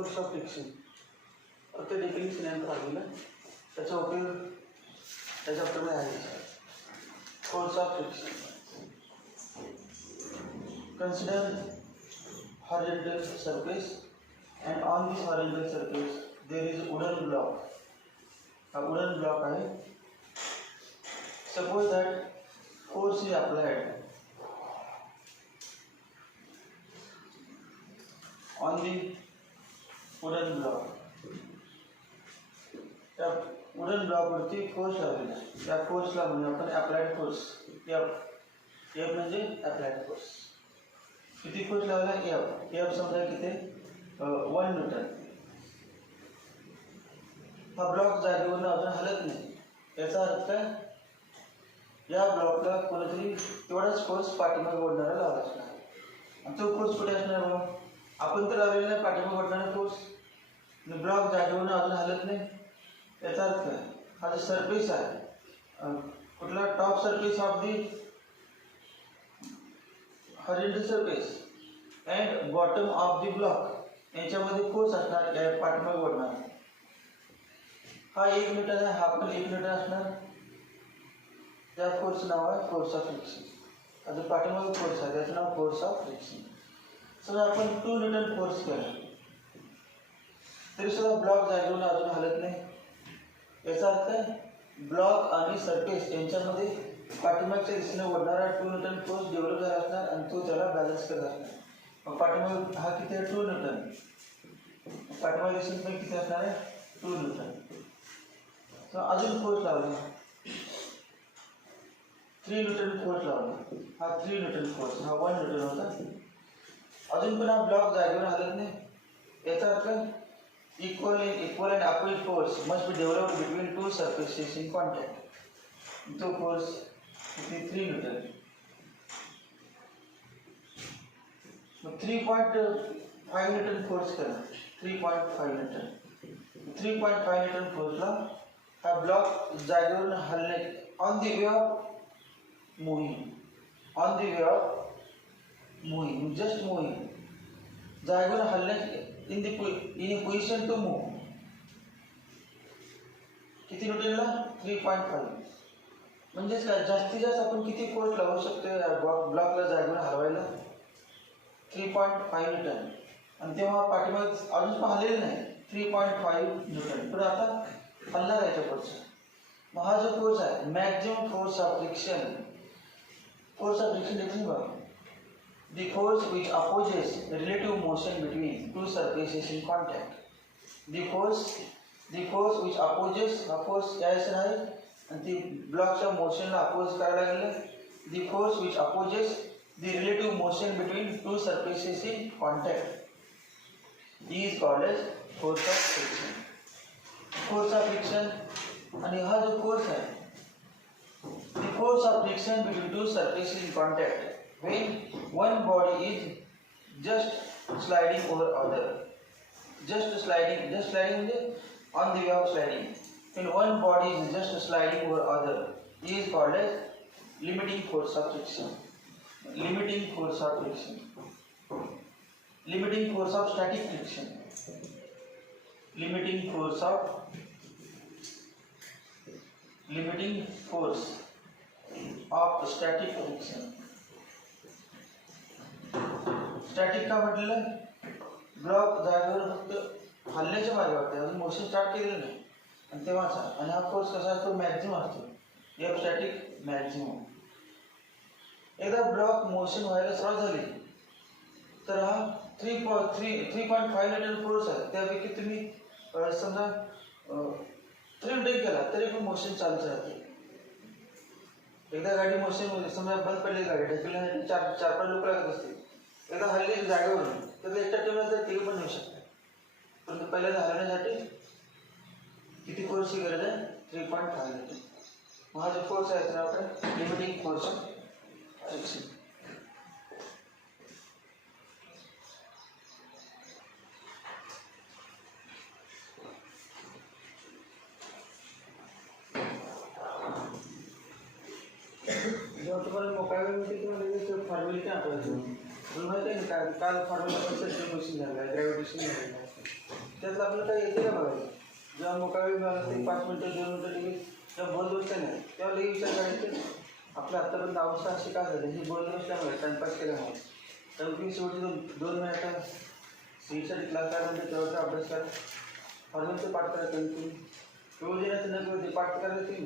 Force of friction फक्त definition आहे formula त्याचा उपयोग त्याच्या प्रमाणे आहे. Force of friction consider horizontal surface and on this horizontal surface there is a wooden block. A wooden block आहे. Suppose that force is applied on the wooden block. त्या wooden block वरती force लावलेला आहे. त्या फोर्सला म्हणून आपण applied force F म्हणजे applied force. किती फोर्स लावला एफ समजा किती 1 न्यूटन. हा ब्लॉक जागेवरून अजून हलत नाही. याचा अर्थ काय या ब्लॉकला कोणतरी तेवढाच फोर्स पाठीमागे ओढणारा लावला असणार. आणि तो फोर्स कुठे असणार बघा आपण तर लावलेला नाही पाठीमागे ओढणारा फोर्स. ब्लॉक जागेवरून अजून हलत नाही. याचा अर्थ हा जो सरफेस आहे कुठला top surface of the horizontal surface and bottom of the block यांच्यामध्ये फोर्स असणार पाठीमागे ओढणार. हा 1 न्यूटन आहे. हा पण 1 न्यूटन असणार. त्या फोर्स नाव आहे फोर्स ऑफ फ्रिक्शन. हा जो पाठीमागे फोर्स आहे त्याचं नाव फोर्स ऑफ फ्रिक्शन. समजा आपण 2 न्यूटन फोर्स केला तरी सुद्धा ब्लॉक जागेवरून अजून हलत नाही. याचा अर्थ ब्लॉक आणि सरफेस यांच्यामध्ये पाठीमागच्या दिशेने ओढणारा 2 न्यूटन फोर्स डेव्हलप झाला असणार आणि तो त्याला बॅलन्स करत असणार. मग पाठीमागे हा किती आहे 2 न्यूटन. पाठीमागे दिशेने किती असणार आहे 2 न्यूटन. तर अजून फोर्स लावला 3 न्यूटन फोर्स लावला. हा 3 न्यूटन फोर्स हा 1 न्यूटन होता. अजून पण हा ब्लॉक जागेवर हलत नाही. याचा अर्थ equal and opposite force must be developed between two surfaces in contact. तो force किती 3 न्यूटन. मग 3.5 न्यूटन फोर्स करा. 3.5 न्यूटन 3.5 न्यूटन फोर्सला हा ब्लॉक जागेवरून हलणे on the way of moving just moving जागेवरून हलणे in a position to move. किती न्यूटनला 3.5. म्हणजेच काय जास्तीत जास्त आपण किती फोर्स लावू शकतो ब्लॉकला जागेवर हलवायला 3.5 न्यूटन. आणि तेव्हा पाठीमागे अजून हललेलं नाही 3.5 न्यूटन पण आता हलणार आहे पुढचा. मग हा जो फोर्स आहे मॅक्झिमम फोर्स ऑफ फ्रिक्शन देखील बघा. The force which opposes the relative motion between two surfaces in contact. The force which opposes force क्या आहे आणि ती ब्लॉकच्या मोशनला अपोज करायला लागलं. The force which opposes the relative motion between two surfaces in contact is called as force of friction. Force of friction आणि हा जो फोर्स आहे the force of friction between two surfaces in contact when one body is just sliding over other. Just sliding means on the way of sliding. When one body is just sliding over other is called as limiting force of friction. Limiting force of static friction. Limiting force of static friction. Static का म्हटलेलं block जागेवर फक्त हलण्याच्या मार्गे वाटते अजून motion start केलेलं नाही आणि तेव्हाचा. आणि हा फोर्स कसा असतो मॅक्झिमम असतो. F static maximum. एकदा ब्लॉक मोशन व्हायला सुरुवात झाली तर हा 3.5 न्यूटन फोर्स आहे. त्यापैकी तुम्ही समजा 3 न्यूटन केला तरी पण मोशन चालूच राहते. एकदा गाडी मोशन समजा बंद पडली गाडी ढकलण्यासाठी 4-5 लोक लागत असतील. एकदा हल्ली जागेवरून तर एकटा ठेवला तर ते पण नेऊ शकतात. पण पहिल्यांदा हलवण्यासाठी किती फोर्सची गरज आहे 3.5 न्यूटन. मग हा जो फोर्स आहे तर आपण लिमिटिंग फोर्स ऑफ फ्रिक्शन. जेव्हा तुम्हाला मोबाईल मिळते तुम्हाला फॉर्म्युला आठवायचं माहिती आहे ना काल फॉर्म्युला मशीन झाला ग्रॅव्हिटेशन झालेला. त्यातलं आपल्याला काय येते का बघायचं. जेव्हा मोका वेळ मिळाला ते 5 मिनटं 2 मिनटं लगेच तेव्हा बोल बसल्या नाही, तेव्हा लगेच विचार करायचे आपल्या आत्तापर्यंत अवस्था अशी का झाली, ही बोल बसल्यामुळे टाइमपास केल्यामुळे. तर तुम्ही शेवटी 2 मिनिटं सीटसाठी क्लास काढल्यानंतर तेवढा अभ्यास करा, फॉर्मलचं पाठ करा. तुम्ही रोज येण्याचं न कळते पाठ करायला तुम्ही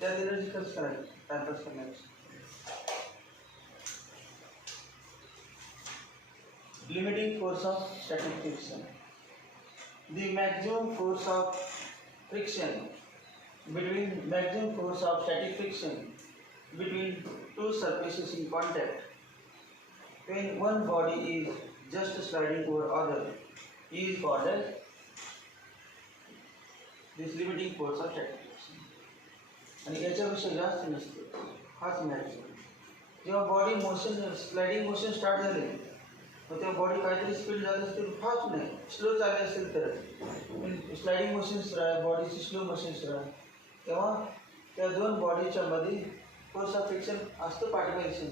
त्यात एनर्जी खर्च करायची टाइमपास करण्यापेक्षा. Limiting force of static friction. The maximum force of friction static friction between two surfaces in contact when one body is just sliding over other is called as this limiting force of static friction. आणि याच्यापेक्षा जास्त नसते, हाच maximum. जेव्हा body motion sliding motion start झाले मग तेव्हा body काहीतरी स्पीड जात असेल, फास्ट नाही स्लो चालले असेल तर स्लायडिंग मोशन्स राहा, बॉडीची स्लो मोशन्स राहा, तेव्हा त्या दोन बॉडीच्या मध्ये फोर्स ऑफ फ्रिक्शन असतं पार्टिकल्शन,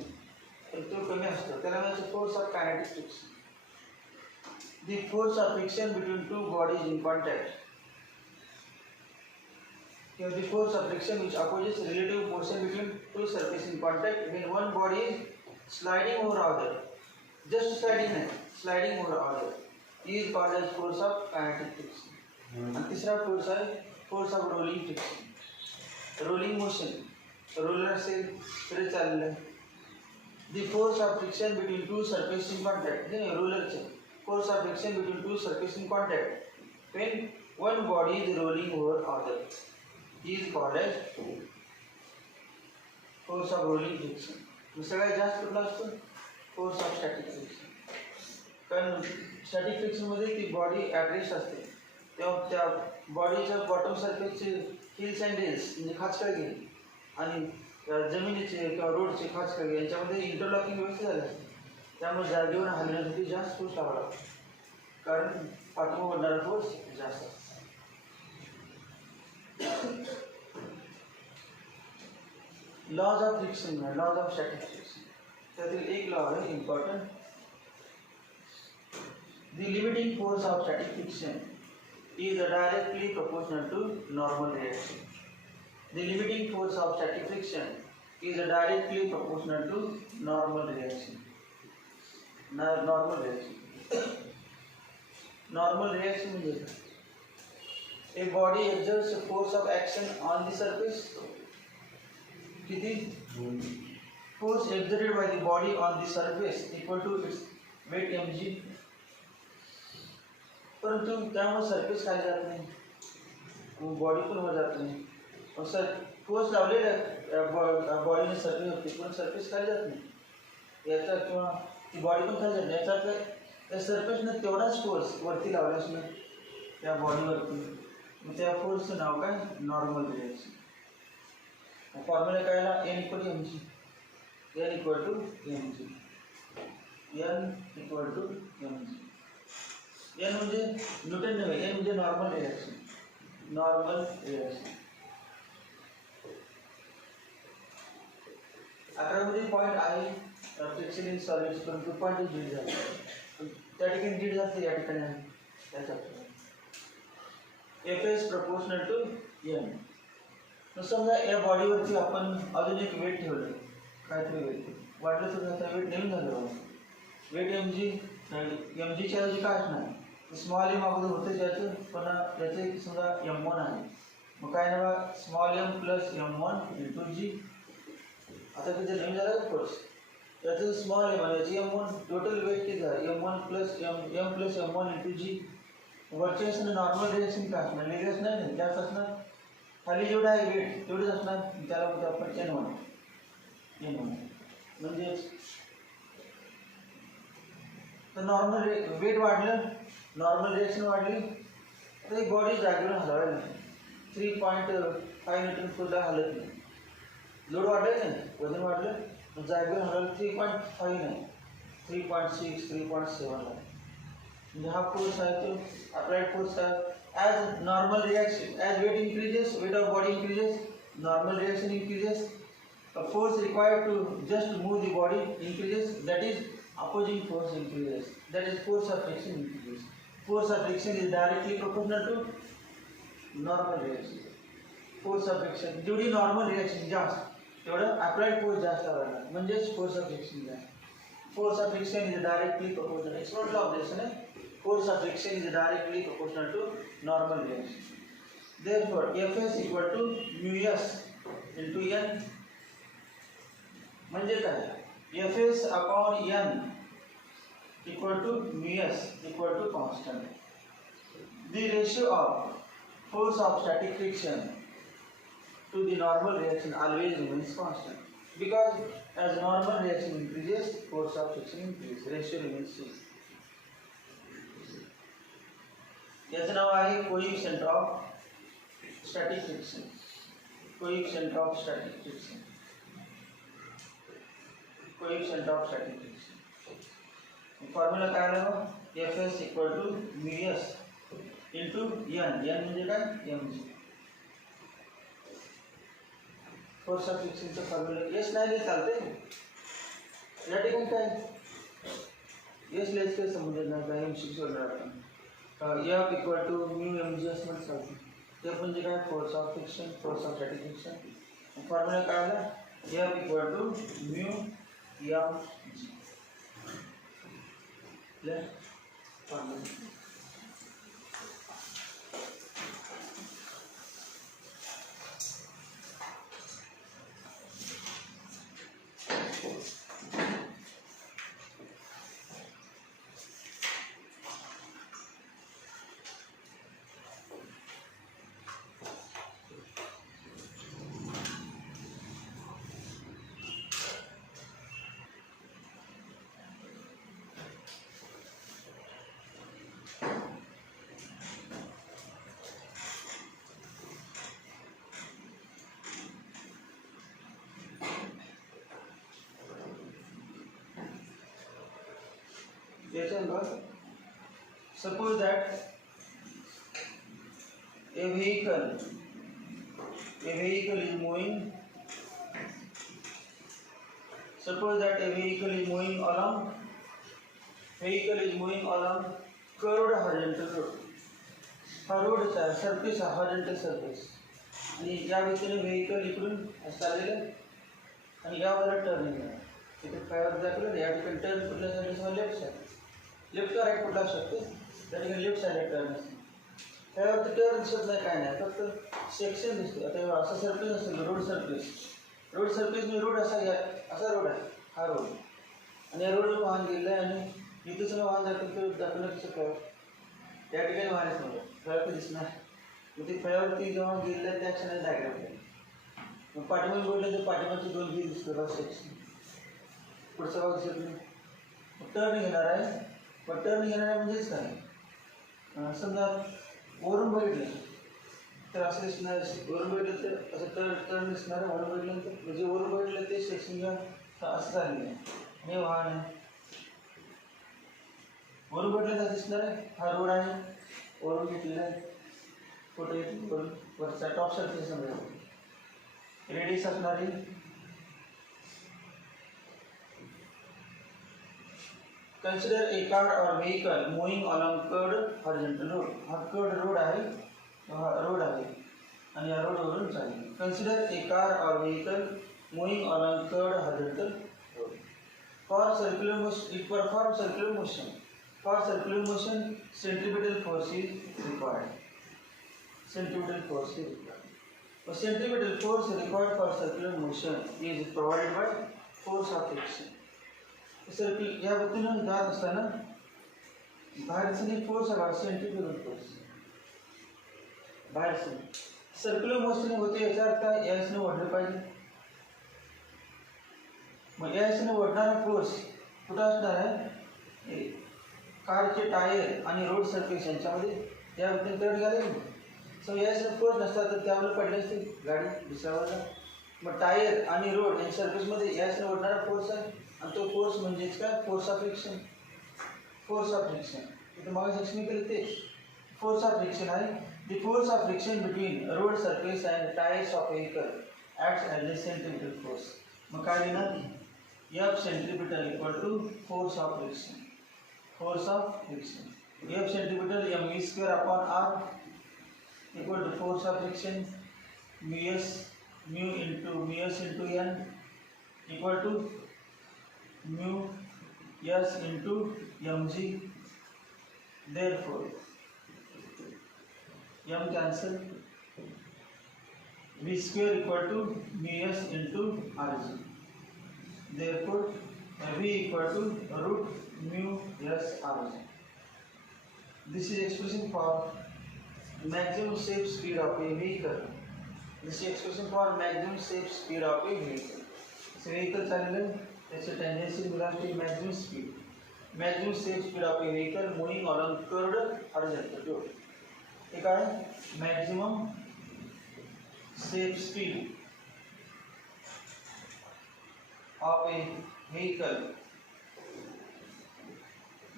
तर तो कमी असतो, त्याला म्हणजे force of kinetic friction. The force of friction between two bodies in contact किंवा the force of friction which opposes relative motion between two surface in contact when one body is sliding over other, just sliding नाही, sliding over other is called as force of kinetic friction. आणि तिसरा force आहे force of rolling friction. Rolling motion, roller असेल तरी चाललं. The force of friction between two surface in contact, हे रोलरचे force of friction between two surface in contact when one body is rolling over other is called as force of rolling friction. सगळ्यात जास्त कुठला असतो force of static friction. कारण static फ्रिक्शनमध्ये ती body at असते तेव्हा त्या बॉडीच्या बॉटम सरफेसचे हिल्स अँड डेल्स म्हणजे खाचखळगे आणि जमिनीचे किंवा रोडचे खाचखळगे यांच्यामध्ये इंटरलॉकिंग व्यवस्थित झाले असते, त्यामुळे जागेवर हलण्यासाठी जास्त फोर्स लावावा लागतो, कारण पाठीमागे पडणारा फोर्स जास्त असतो. Laws of friction, laws of static friction, त्यातील एक लॉ आहे important. The limiting force of static friction is directly proportional to normal reaction. The limiting force of static friction is directly proportional to normal reaction. Normal reaction. Normal reaction means a body exerts a force of action on the surface. किती force exerted by the body on the surface equal to its weight mg. परंतु त्यामुळे surface खाली जात नाही, body पण वर जात नाही. सर फोर्स लावलेला बॉडीने सरफेस होते पण सरफेस खाली जात नाही याचा, किंवा ती बॉडी पण खाली जात नाही याचा अर्थ त्या सरफेसनं तेवढाच फोर्स वरती लावलाच नाही त्या बॉडीवरती, मग त्या फोर्सचं नाव काय नॉर्मल रिएक्शन. फॉर्म्युला काय आला N equal to M G, N equal to M G, N equal to M G. N म्हणजे न्यूटन नव्हे, एन म्हणजे normal reaction. Normal reaction 11 point आहे फ्रिक्शन इन सॉलिड्स, पण 2 पॉईंट डीड झाले, त्या ठिकाणी डीड जाते या ठिकाणी आहे त्याचा F is proportional to N. समजा या बॉडीवरती आपण अजून एक वेट ठेवलं, काहीतरी वेट वाटलं तर आता वेट नवीन झालं, वेट एम जी, एम जीच्या ऐवजी काय असणार स्मॉल एम अगोदर होतं त्याचं, पण त्याचं समजा M1 आहे, मग काय ना small M plus M1 into G. आता किती नवीन झाला का फोर्स, त्याचं स्मॉल एम आहे याची M1, टोटल वेट किती झालं M1 plus M plus M1 into G. वरच्या असणं नॉर्मल रिएक्शन काय असणार, वेगळंच नाही जास्त असणार, खाली जेवढं आहे वेट तेवढंच असणार, त्याला म्हणतो आपण N1. म्हणजे तर नॉर्मल वेट वाढलं, नॉर्मल रिएक्शन वाढली तर ही बॉडी जागेवर हलवायला नाही, 3.5 न्यूटन फुटला हलत नाही. लोड वाढलं नाही, वजन वाढलं जागेवर हलवलं 3.5 नाही 3.6 3.7 ला. म्हणजे हा फोर्स आहे तो अप्लाइड फोर्स आहे. As normal reaction, as weight increases, weight of body increases, normal reaction increases, force required to just move the body increases, that is opposing force increases, that is force of friction increases. Force of friction is directly proportional to normal reaction. Force of friction जेवढी normal reaction जास्त तेवढं applied force जास्त राहणार म्हणजेच force of friction जास्त. Force of friction is directly proportional. It's not law of relation. Force of friction is directly proportional to normal reaction. Therefore, Fs equal to mu s into n. म्हणजे काय? Fs upon n equal to mu s equal to constant. The ratio of force of static friction to the normal reaction always remains constant because as normal reaction increases, force of friction increases. Ratio remains same. याचं नाव आहे coefficient of static friction. Coefficient of static friction. Coefficient of static friction. Formula काय आला? Fs equal to mu s into n. n म्हणजे काय? mg. Force of फ्रिक्शनचा formula एस नाही लिहिता चालते या ठिकाणी काय एस लिहायचं काही समजत नाही काय एमसी सोडणार आपण F equal to mu mg असं म्हणत चालते एफ म्हणजे काय? Force of friction, force of static friction. Formula काय आला? F equal to mu mg. Formula suppose that a vehicle is moving. Suppose that a vehicle is moving along curved horizontal road. हा road surface हा horizontal surface आणि या व्यक्तीने vehicle इकडून चाललेलं आणि यावर टर्निंग आहे. इथे काय दाखवलं या ठिकाणी टर्न कुठल्या साईडला? Left side. लेफ्ट का राईट कुठला असू शकते? त्या ठिकाणी लेफ्ट साईडला टर्न असते. त्यावरती टर्न दिसत नाही काय नाही फक्त सेक्शन दिसतो. आता असा सरफेस असेल रोड सरफेस मी रोड असा रोड आहे हा रोड आणि या रोडवर वाहन गेलं आहे आणि इथे सगळं वाहन दाखवलं कसं काय त्या ठिकाणी वाहन समजा फळावरती दिसणार मग ते फळावरती जेव्हा गेलं आहे त्या क्षणाला डायग्राम आहे. मग पाठीमागे बोललं तर पाठीमागचे दोन व्ही दिसतो सेक्शन पुढचा भाग दिसत नाही. टर्न घेणार आहे म्हणजेच काय समजा वरून बघितलं तर असं दिसणार वरून बघितलं तर असं टर्न दिसणार वरून बघितल्यानंतर म्हणजे वरून बघितलं ते सेक्शन असं झालेलं आहे. हे वाहन आहे वरून बघितलं तर दिसणार आहे हा रोड आहे वरून घेतलेला आहे फोटो वरून वरचा टॉप सरफेस समजा रेडियस असणारी Consider a car or vehicle moving along curved horizontal road. हा curved road आहे आणि या रोडवरून चालेल. Consider a car or vehicle moving along curved horizontal road. For circular motion, it performs circular motion. For circular motion, centripetal force is required. Centripetal force required for circular motion is provided by force of friction. Circle या व्यक्तीनं जात असताना बाहेरचं force आहे centrifugal force बाहेरचं circular motion होते याचा अर्थ यासने ओढलं पाहिजे. मग यासने ओढणारा फोर्स कुठं असणार आहे? कारचे टायर आणि रोड सरफेस यांच्यामध्ये या व्यक्तीने करंट घालेल. सो यासने फोर्स नसतात तर त्यावर पडले असते गाडी दुसऱ्या बाजूला. मग टायर आणि रोड यांच्या सरफेसमध्ये यासने ओढणारा फोर्स आहे आणि तो फोर्स म्हणजेच काय? Force of friction. इथं मागे सेक्शन केलं ते फोर्स ऑफ फ्रिक्शन आहे. The force of friction between road surface and tyres of vehicle acts as a centripetal force. मग काय लिहिणार? F centripetal equal to force of friction. F centimeter mv square upon r equal to force of friction mu s into n equal to mu s into mg. Therefore m cancel, v square equal to mu s into rg. Therefore v equal to root mu s rg. This is expression for maximum safe speed of a vehicle. This is expression for maximum safe speed of a vehicle. So vehicle चालेल त्याचे tangential velocity maximum speed. Maximum safe speed of a vehicle moving along curved horizontal road. एक आहे maximum safe speed of a vehicle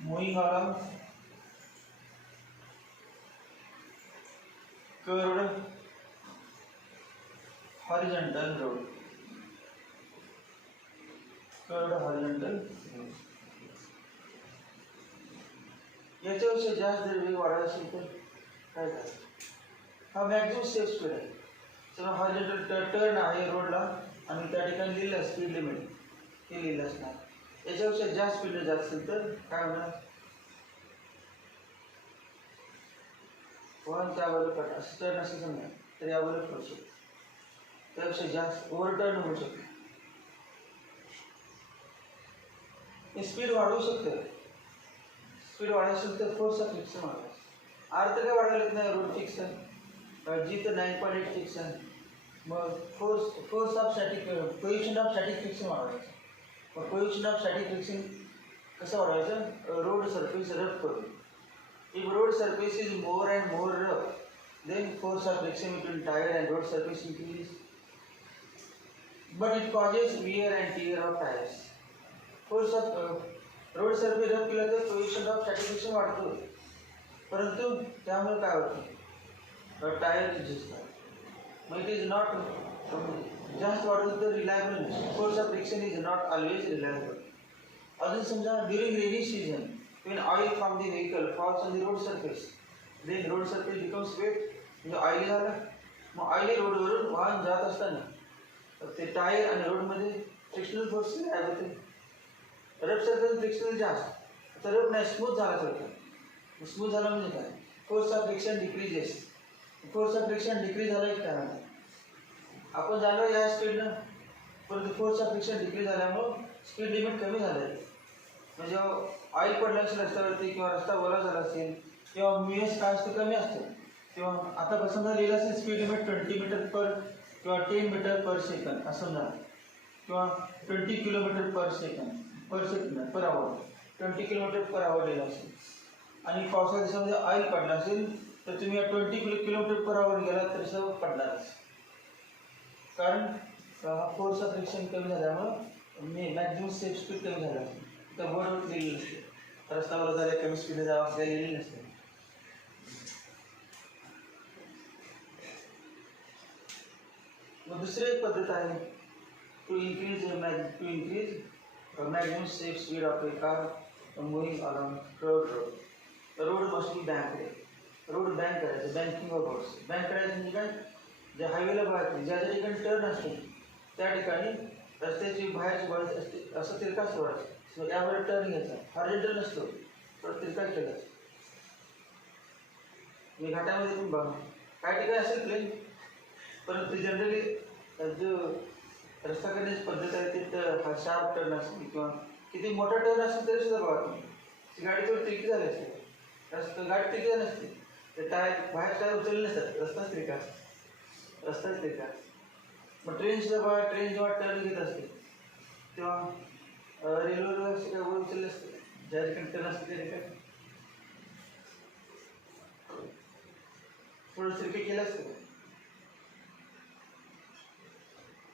moving along curved horizontal road. Curved horizontal road. याच्यापेक्षा जास्त जर वेग वाढला असेल तर काय करायचं? हा मॅक्झिमम सेफ स्पीड आहे. तर हॉरिझॉन्टल टर्न आहे रोडला आणि त्या ठिकाणी लिहिलं स्पीड लिमिट हे लिहिलं असणार. याच्यापेक्षा जास्त स्पीड जात असेल तर काय होणार? वाहन त्याबरोबर कट असं टर्न असं समजा तर याबरोबर करू शकतो. त्यापेक्षा जास्त ओव्हरटर्न होऊ शकते. हे स्पीड वाढवू शकते. स्पीड वाढायचं तर फोर्स ऑफ फ्रिक्शन वाढवायचं. आर तर काय वाढवलेत नाही, रोड फिक्स आहे, जी तर 9.8 फिक्स आहे. मग force of static coefficient of static friction वाढवायचं. मग कोएफिशिएंट ऑफ स्टॅटिक फ्रिक्शन कसं वाढवायचं? रोड सरफेस रफ करून. If road surface is more and more rough, then force of friction between tire and road surface increases. But it causes wear and tear of tires. Force of road surface rough केला तर coefficient of static friction वाढतो. परंतु त्यामुळे काय होतं? Tyre झिजतात. मग it is not जास्त वाढतो तर reliable. Force of friction is not always reliable. अजून समजा during rainy season, when oil from the vehicle falls on the road surface, then road surface becomes wet. म्हणजे ऑइली झालं. मग oily रोडवरून वाहन जात असताना ते टायर आणि रोडमध्ये फ्रिक्शनल फोर्स काय होते? रफ सरफेस फ्रिक्शनल जास्त, तर रफ नाही स्मूथ झाला सरफेस. स्मूथ झाला म्हणजे काय? Force of friction decreases. Force of friction decrease झालं एक कारण आहे. आपण झालो या स्पीडनं, परंतु फोर्स ऑफ फ्रिक्शन डिक्रीज झाल्यामुळं स्पीड लिमिट कमी झालं आहे. म्हणजे ऑइल पडलं असेल रस्त्यावरती किंवा रस्ता ओला झाला असेल किंवा म्यूएस काय असतं कमी असतं किंवा आता पसंत लिहिलं असेल स्पीड लिमिट 20 मीटर पर किंवा 10 मीटर पर सेकंद असं झालं किंवा 20 kilometre per second per hour 20 kilometre per hour लिहिलं असेल आणि पावसाच्या दिवसामध्ये ऑइल पडलं असेल तर तुम्ही 20 किलोमीटर पर आवर गेला तरी सर्व पडणारच. कारण फोर्स ऑफ फ्रिक्शन कमी झाल्यामुळं मॅक्झिमम सेफ स्पीड कमी झाला असेल. तर बोर्डवर लिहिलेलं नसते. रस्त्यावर झाल्या कमी स्पीडने जावं असं लिहिलेलं नसते. मग दुसरी एक पद्धत आहे to increase maximum safe speed of a car moving along curved road. Road must be bank. Road bank करायचं, बँकिंग ऑफ रोड्स. बँक करायचं म्हणजे काय? ज्या हायवेला बाहेर ज्या ज्या ठिकाणी टर्न असतो त्या ठिकाणी रस्त्याची बाहेरची बाजू असते असं तिरका सोडायचं. यावर टर्न घ्यायचा, हॉरिझॉन्टल नसतो तर तिरका केला. मी घाटामध्ये पण बघा काही ठिकाणी असेल प्लेन, परंतु जनरली जो रस्ता करण्याची पद्धत आहे ते हा शार्प टर्न असेल किंवा किती मोठा टर्न असेल तरी सुद्धा बघा तुम्ही ती गाडी थोडी तिरकी झाली असते. रस्ता गाडी तिरकी झाली नसते, ते टायर बाहेर टायर उचलले नसतात, रस्ताच तिरका असतो. रस्ताच तिरका. मग ट्रेन सुद्धा बघा, ट्रेन जेव्हा टर्न घेत असते तेव्हा रेल्वेला काय वर उचलले असते, ज्या ठिकाणी टर्न असते त्या ठिकाणी थोडं तिरके केलं असतं.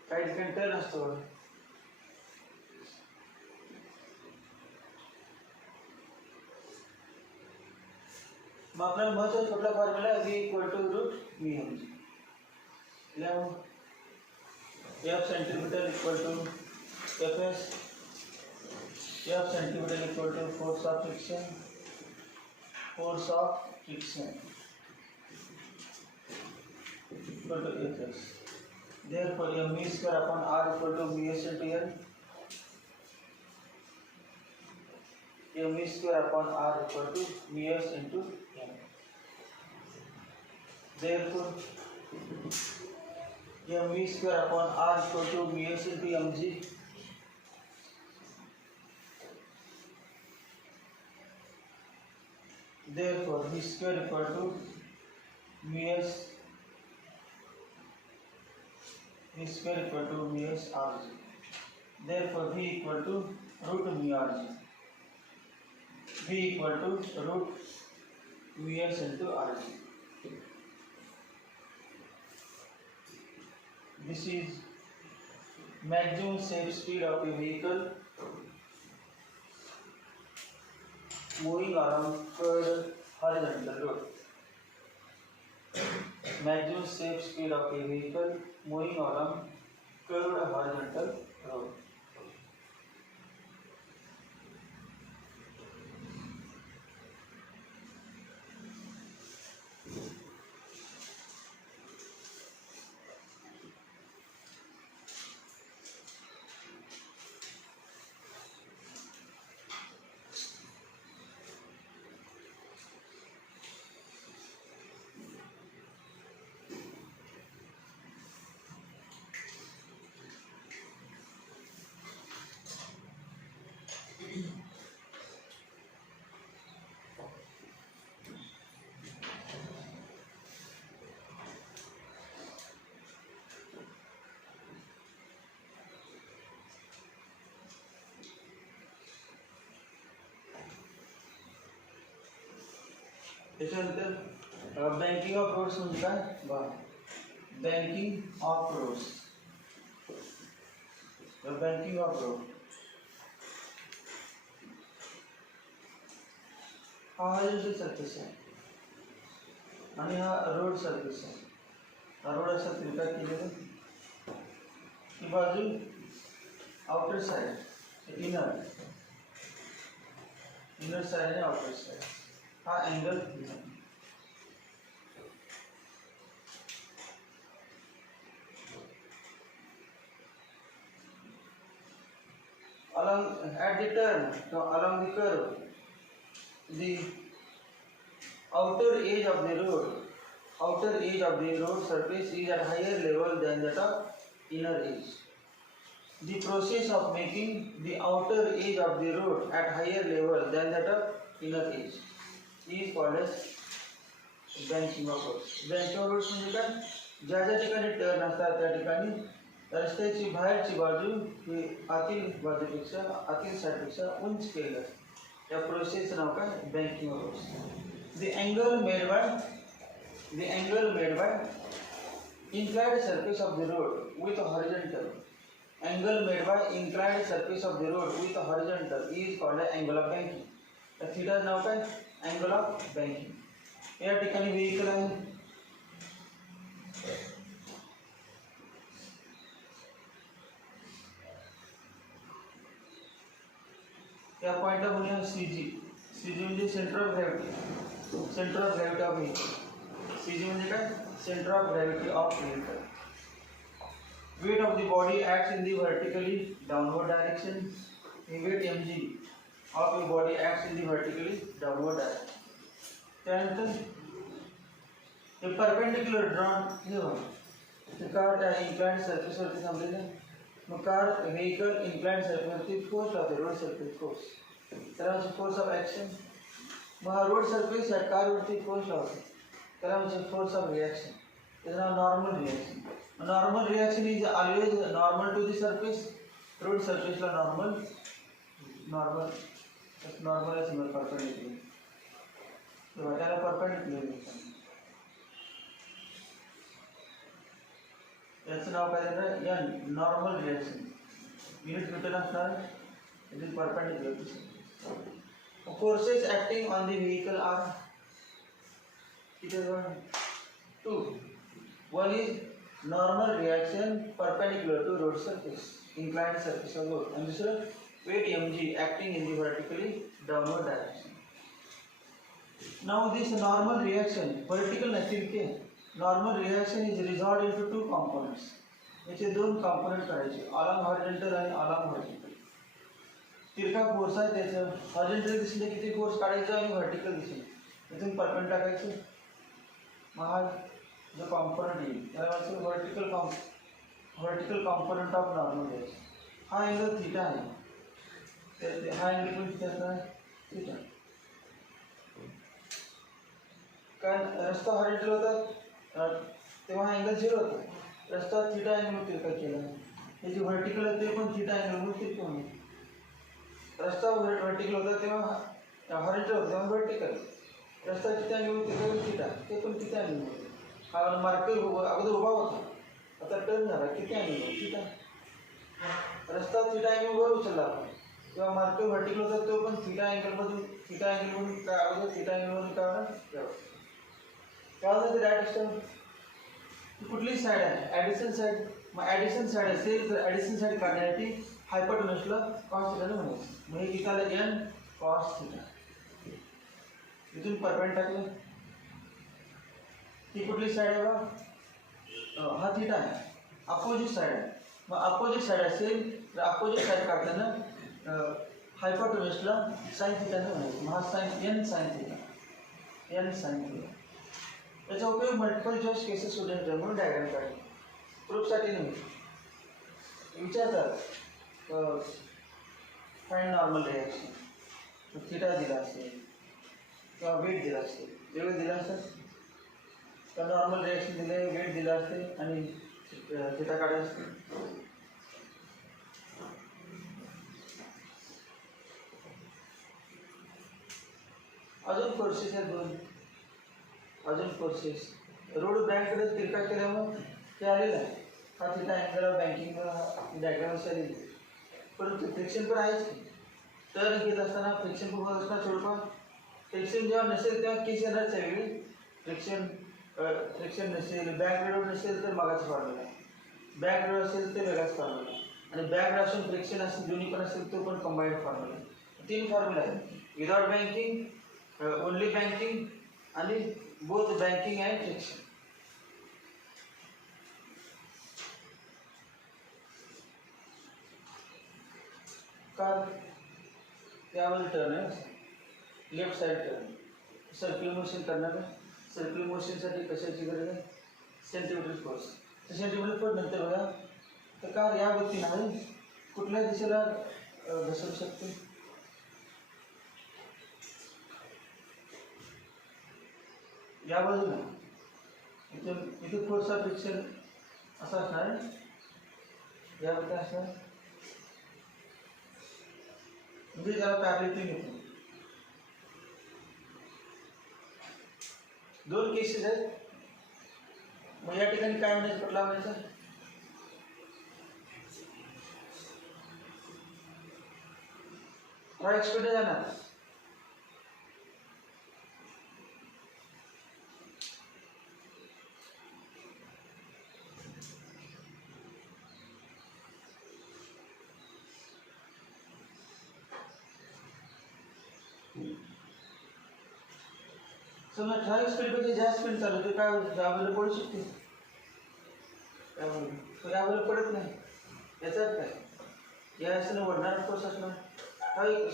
काही ठिकाणी टर्न असतो. मग आपल्याला महत्वाचा कुठला formula v equal to root मी F centimetre equal to F centimetre equal to force of friction force of friction equal to Fx. Therefore, m v square upon r equal to ms into l. m v square upon r equal to ms into l. Therefore, m v square upon r equal to ms into mg. Therefore, v square equal to ms rg. Therefore, v equal to root mu rg. v equal to root ms into rg. This is maximum safe speed of a vehicle moving along curved horizontal road. Maximum safe speed of a vehicle moving along curved horizontal road. त्याच्यानंतर banking of roads म्हणजे काय बघा banking of roads banking of road हा horizontal surface आहे आणि हा road surface आहे. हा रोड असा तिरका केलेला ही बाजू आउटर साइड इनर साइड आणि आउटर साइड हा angle along at the turn along the curve the outer edge of the road surface is at higher level than that of inner edge. The process of making the outer edge of the road at higher level than that of inner edge is called as banking of roads. Banking of roads म्हणजे काय ज्या ज्या ठिकाणी turn असतात त्या ठिकाणी रस्त्याची बाहेरची बाजू ही आतील बाजूपेक्षा आतील साईडपेक्षा उंच केली जाते. या प्रोसेसचं नाव काय banking of roads. The angle made by inclined surface of the road with a horizontal is called as angle of banking. तर थीटाचं नाव काय अँगल ऑफ बँकिंग. या ठिकाणी व्हेइकल आहे या पॉइंटला म्हणूया सीजी म्हणजे centre of gravity of vehicle. CG म्हणजे काय centre of gravity of vehicle. Weight of the body acts in the vertically downward direction. Weight mg of the body acts in the vertically downward direction. त्यानंतर हे perpendicular drawn हे बघा car त्या inclined सरफेसवरती थांबलेलं मग car vehicle inclined सरफेसवरती force लावते road surface force. त्याला म्हणजे force of action. मग हा रोड सरफेस या कारवरती फोर्स लावते त्याला म्हणजे फोर्स ऑफ रिॲक्शन. त्याचं नाव normal reaction. Normal reaction is always normal to the surface. Road सरफेसला नॉर्मल आहे समजा परपेंडिक्युलर तेव्हा त्याला परपेंडिक्युलर याचं नाव काय देणार या नॉर्मल रिॲक्शन. युनिट मीटर असणार it is perpendicular. Forces acting on the vehicle are two. One is normal reaction perpendicular to road surface, inclined surface of road, and दूसरा weight mg acting in the vertically downward direction. Now this normal reaction, vertical नसतील normal reaction is resolved into two components. याचे दोन component करायचे, along horizontal आणि along vertical. तिरका force आहे त्याचं horizontal दिशेने किती फोर्स काढायचा आणि vertical दिशेने इथून परपेंड टाकायचं. मग हा जो component येईल त्याला म्हणतो vertical component of normal reaction. हा अँगल थीटा आहे. हा अँगल पण किती असणार आहे? थीटा. कारण रस्ता हॉरिझॉन्टल होता तेव्हा अँगल 0 होता. रस्ता थीटा अँगल तिरका केला. हे जे व्हर्टिकल आहे ते पण थीटा अँगल तिरका होईल. रस्ता व्हर्टिकल होता तेव्हा हॉरिझॉन्टल होता तेव्हा व्हर्टिकल. रस्ता किती अँगल तिरका थीटा ते पण किती अँगल होते. हा मार्कर अगोदर उभा होता आता टर्न झाला किती अँगल थीटा. रस्ता थीटा अँगल वर उचलला आपण तेव्हा मार्कर व्हर्टिकल होता तो पण थीटा अँगलमधून काय अगोदर थीटा अँगलमधून काय होणार काय होतं ते डायरेक्ट कुठली साईड आहे ॲडिशन साईड. मग ॲडिशन साईड असेल तर ॲडिशन साईड काढण्यासाठी हायपोटेन्यूसला कॉस थीटाने म्हणायचं. मग हे किती आलं एन कॉस थीटा. इथून परपेंड टाकलं ही कुठली साईड आहे बा हा थीटा आहे अपोजिट साईड आहे. मग अपोजिट साईड असेल तर अपोजिट साईड काढताना हायपोटेन्यूसला साइन थीटाने म्हणायचं. मग हा sine N sine theta N sine theta. त्याचा उपयोग मल्टिपल चॉईस केसेस स्टुडंट म्हणून डायग्राम काढले प्रूफसाठी नाही. विचारतात फाइंड नॉर्मल रिॲक्शन थीटा दिला असेल किंवा वेट दिला असेल वेगळं दिलं असेल तर नॉर्मल रिॲक्शन दिले वेट दिलं असते आणि थीटा काढायचं असते. अजून फोर्सेस आहेत दोन. अजून फोर्सेस रोड बँककडे तिरका केल्यामुळे ते आलेलं आहे. हा थिटा अँगल बँकिंग डायग्राम आलेली परंतु फ्रिक्शन पण आहेच की. तर घेत असताना फ्रिक्शन पण होत असताना थोडंफार फ्रिक्शन जेव्हा नसेल तेव्हा केस येणारच आहे वेगळी. फ्रिक्शन नसेल बँक रोड नसेल तर मागाचा फॉर्म्युला आहे. बँक रोड असेल तर वेगळाच फॉर्म्युला आहे आणि बँक असून फ्रिक्शन असेल दोन्ही पण असेल तो पण कंबाईंड फॉर्म्युला आहे. 3 फॉर्म्युला आहेत विदाउट बँकिंग ओनली बँकिंग आणि both banking and friction. Car त्यावर टर्न आहे left side turn circular motion करणार आहे. सर्क्युलर मोशनसाठी कशाची गरज आहे सेंट्रिफ्युगल फोर्स. तर सेंट्रिफ्युगल फोर्स नंतर बघा तर कार या गतीनं आहे कुठल्या दिशेला घसरू शकते. या बाजूला इथे फोर्स ऑफ फ्रिक्शन असा असणार आहे यामध्ये असणार म्हणजे त्याला पॅरलिटी घेतो. दोन केसेस आहेत. मग या ठिकाणी काय म्हणायचं कुठला म्हणायचं हा एक्सपेक्ट जाणार समजा ठराविक स्पीडपेक्षा जास्त स्पीड चालू ते काय होतं यावेळेला पडू शकते यावेळेला पडत नाही. याचा अर्थ काय या असं वाढणारा फोर्स असणार.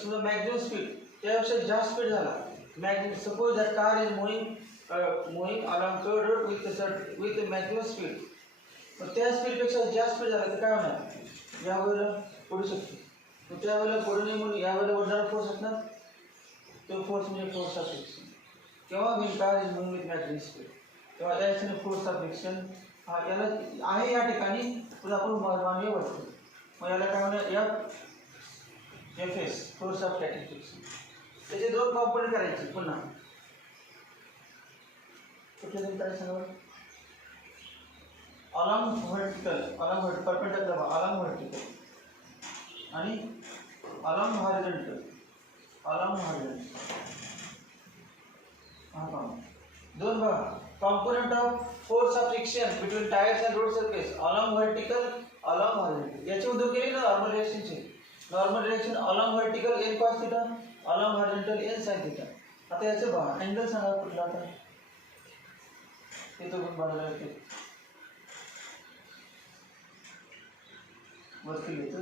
समजा मॅक्झिमम स्पीड त्यापेक्षा जास्त स्पीड झाला maximum suppose that car is moving along curved road with maximum speed. मग त्या स्पीडपेक्षा जास्त स्पीड झाला तर काय होणार यावेळेला पडू शकते. मग त्यावेळेला पडू नये म्हणून यावेळेला वाढणारा फोर्स असणार तो फोर्स म्हणजे फोर्स ऑफ फ्रिक्शन. केव्हा wheel car is moving with maximum speed तेव्हा याच्याने फोर्स ऑफ फ्रिक्शन हा याला आहे या ठिकाणी पण आपण मानवी वाटतो. मग याला काय म्हणूया F S force of static friction. त्याचे दोन कॉम्पोनंट करायचे पुन्हा कुठले दोन करायचे सांगा. Along vertical perpendicular along vertical आणि अलॉंग हॉरिझॉन्टल दोन बघा component of force of friction between tires and road surface along vertical along horizontal. याचे उद्योग केले ना नॉर्मल रिएक्शनचे. Normal reaction along vertical n cos theta along horizontal n sin theta. आता याचं बघा अँगल सांगा कुठला आता हे तो पण बघायला येते वरती घेतो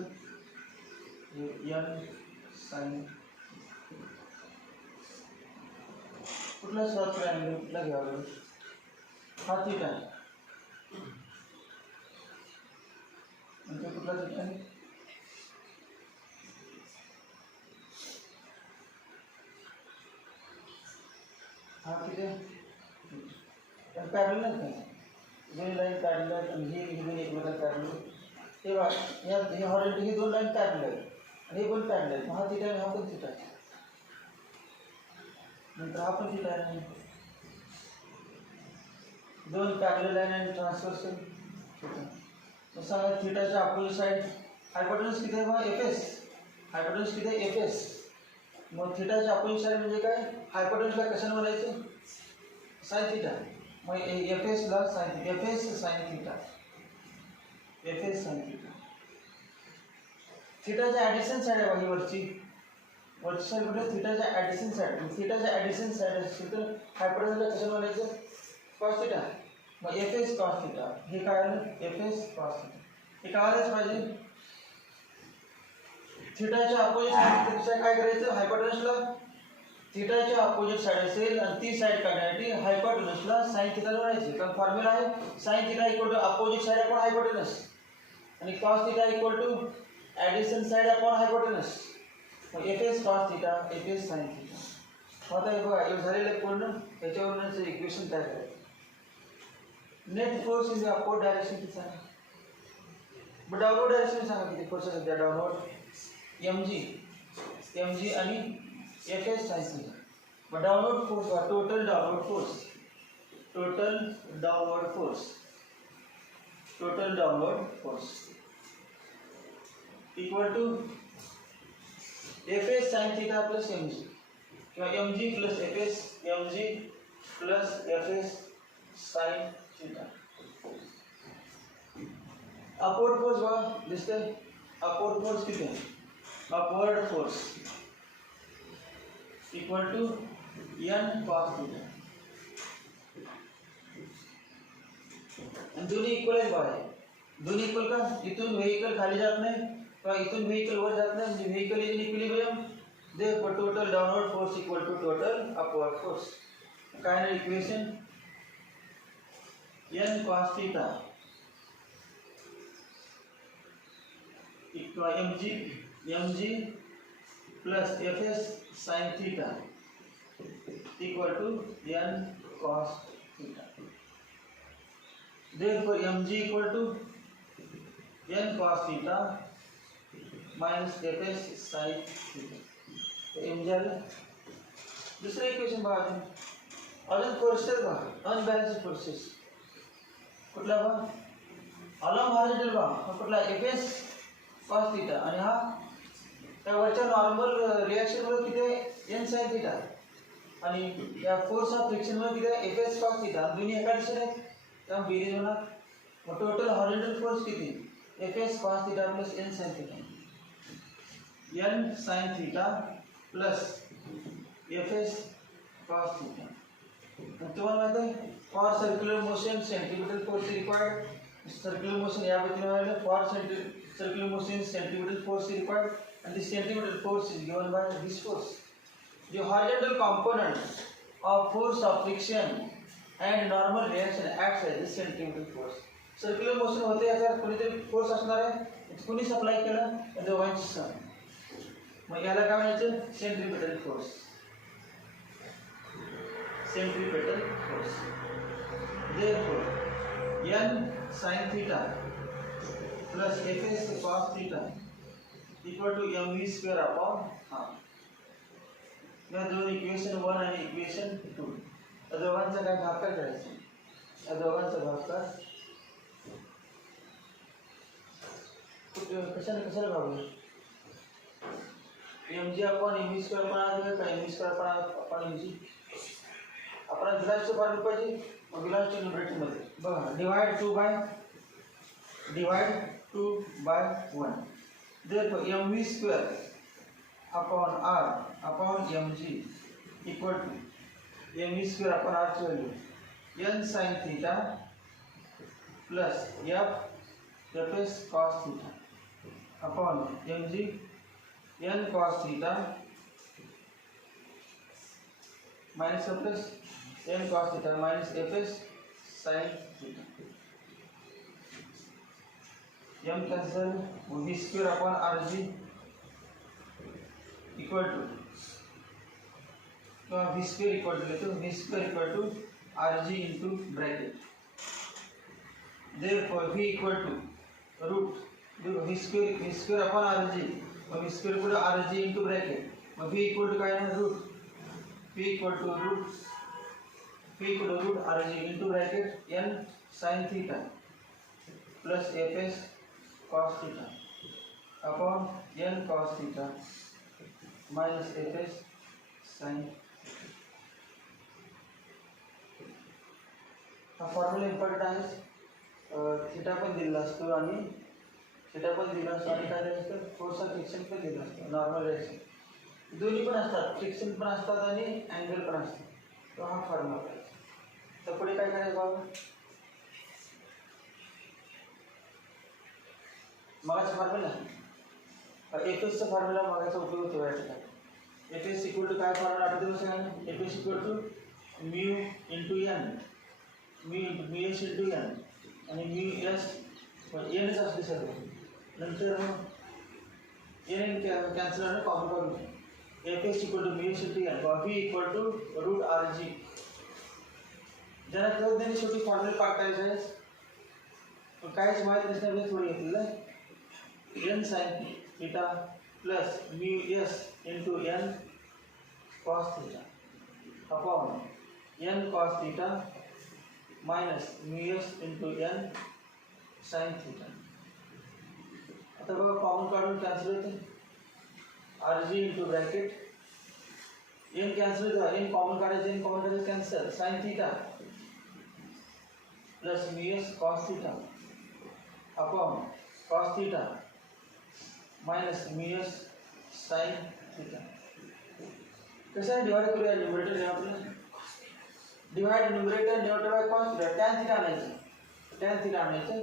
एन साइन कुठला सर्च अँगल कुठला घ्यावा हा थीटा म्हणजे कुठला थीटा आहे हा किती पॅरल नाही का दोन लाईन पॅरल आहेत आणि ही दोन एकमेकांना पॅरल हे बघा हे हॉरिझॉन्टल ही दोन लाईन पॅरल आहेत आणि हे पण पॅरल आहेत हा थीटा आहे हा पण थीटा आहे नंतर हा पण थीटा आहे दोन पॅरल लाईन आणि ट्रान्सव्हर्सल थीटा सांगा थीटाच्या अपोजिट साईड हायपोटेन्यूज किती आहे बघा एफएस हायपोटेन्यूज किती आहे एफएस मग थीटाच्या अपोजिट साईड म्हणजे काय हायपोटेन्यूजला कशाने म्हणायचं साइन थीटा मग एफएस ला sine FS sine theta FS sine theta थीटाच्या ॲडिशन साईड आहे बघा वरची साईड म्हणजे थीटाच्या ॲडिशन साईड थीटाच्या ॲडिशन साईड असेल तर हायपोटेन्यूजला कशाने म्हणायचं कॉस थीटा मग एफएस कॉस थीटा हे काय आलं एफएस कॉस थीटा हे कळायलाच पाहिजे थीटाच्या अपोजिट साईड काय करायचं हायपोटेन्यूजला थीटाच्या अपोजिट साईड असेल आणि ती साईड काढण्यासाठी हायपोटेन्यूजला साइन थीटाला म्हणायचे कारण फॉर्म्युला आहे sine theta equal to opposite side upon hypotenuse आणि cos theta equal to adjacent side upon hypotenuse मग FS cos theta FS sine theta आता हे बघा हे झालेलं पूर्ण याच्यावरूनच इक्वेशन तयार करायचं net force in the upward direction किती सांगा बट डाउनवर्ड डायरेक्शन सांगा किती फोर्स आहे त्या डाउनवर्ड mg आणि fs साइन थीटा मग डाउनवर्ड फोर्स वा total downward force equal to fs sine theta plus mg किंवा mg plus fs mg plus fs sine theta upward force बघा दिसतंय अपवर्ड फोर्स किती आहे upward force equal to n cos theta आणि दोन्ही equal आहेत बघा दोन्ही इक्वल का इथून व्हेइकल खाली जात नाही किंवा इथून व्हेइकल वर जात नाही म्हणजे vehicle is in equilibrium therefore total downward force equal to total upward force काय आहे equation n cos theta equal mg plus fs sin theta equal to n cos theta. Therefore mg equal to n cos theta minus fs sin theta. mg आलं दुसरं equation बघा अजून forces बघा unbalanced forces कुठला बघा along horizontal बघा कुठला fs cos theta आणि हा त्या वरच्या नॉर्मल रिएक्शन वर किती आहे n sin थीटा आणि या फोर्स ऑफ फ्रिक्शन वर किती आहे fs cos थीटा दोन्ही एका दिशेने आहेत त्यामुळे बेरीज होणार मग टोटल हॉरिझॉन्टल फोर्स किती fs cos theta plus n sin theta n sin theta plus fs cos theta तुम्हाला माहिती आहे for circular motion centripetal force required circular motion या पद्धतीने व्हायला for circular motion centripetal force is required and this centripetal force is given by this force. The horizontal component of force of friction and normal reaction acts as the centripetal force. Circular motion होते याचा कोणीतरी force असणार आहे कोणी supply केला दोघांची सम मग याला काय म्हणायचं centripetal force therefore n sin theta plus fs cos theta equal to mv square upon half. या दोन इक्वेशन 1 आणि इक्वेशन 2 या दोघांचा काय भागाकार करायचा या दोघांचा भागाकार कशाला भागू mg upon mv square upon half का mv square upon mg आपण बिलॉन्ग टू फॉर्म पाहिजे मग बिलॉन्ग टू न्यूमरेटर मध्ये बघा divide 2 by 1 therefore mv square upon r upon mg equal to M V square upon R ची value N sine theta plus F S cos theta upon M G N cos theta minus plus N cos theta minus F S sine theta M cancel V square upon R G equal to तो V square equal to लेते V square equal to R G into bracket therefore V equal to root V square upon R G we square equal to R G into bracket V equal to काय ना root V equal to root R G into bracket N sine theta plus F S cos theta upon n cos theta minus fs sin हा formula important आहे theta पण दिलेला असतो आणि theta पण दिला असतो आणि काय दिलं असतं फोर्स ऑफ फ्रिक्शन पण दिलं असतं नॉर्मल रिएक्शन दोन्ही पण असतात फ्रिक्शन पण असतात आणि अँगल पण असतात तो हा फॉर्म्युला करायचा तर पुढे काय करायचं बाबा मगाचा फॉर्म्युला एफ एसचा फॉर्म्युला मगाचा उपयोग होतो या ठिकाणी एफ एस इक्वल टू काय फॉर्म्युला आठवते सांगा F S equal to mu into N mu S into N आणि म्यू एस एनच असते सर्व नंतर एन कॅन्सल आणि कॉमन करून F S equal to mu S into N V equal to root R G ज्यांना कळत नाही शेवटी फॉर्म्युला टाकायचा आहे पण काहीच माहीत नसल्यामुळे थोडी घेतलेलं n sin theta plus mu s into n cos theta upon n cos theta minus mu s into n sin theta आता बघा कॉमन काढून कॅन्सल होते R G into bracket n cancel होतं n कॉमन काढायचं cancel sin theta plus mu s cos theta upon cos theta minus mu S sine theta कसं आहे divide करूया numerator divide numerator divide by cos theta tan theta आणायचं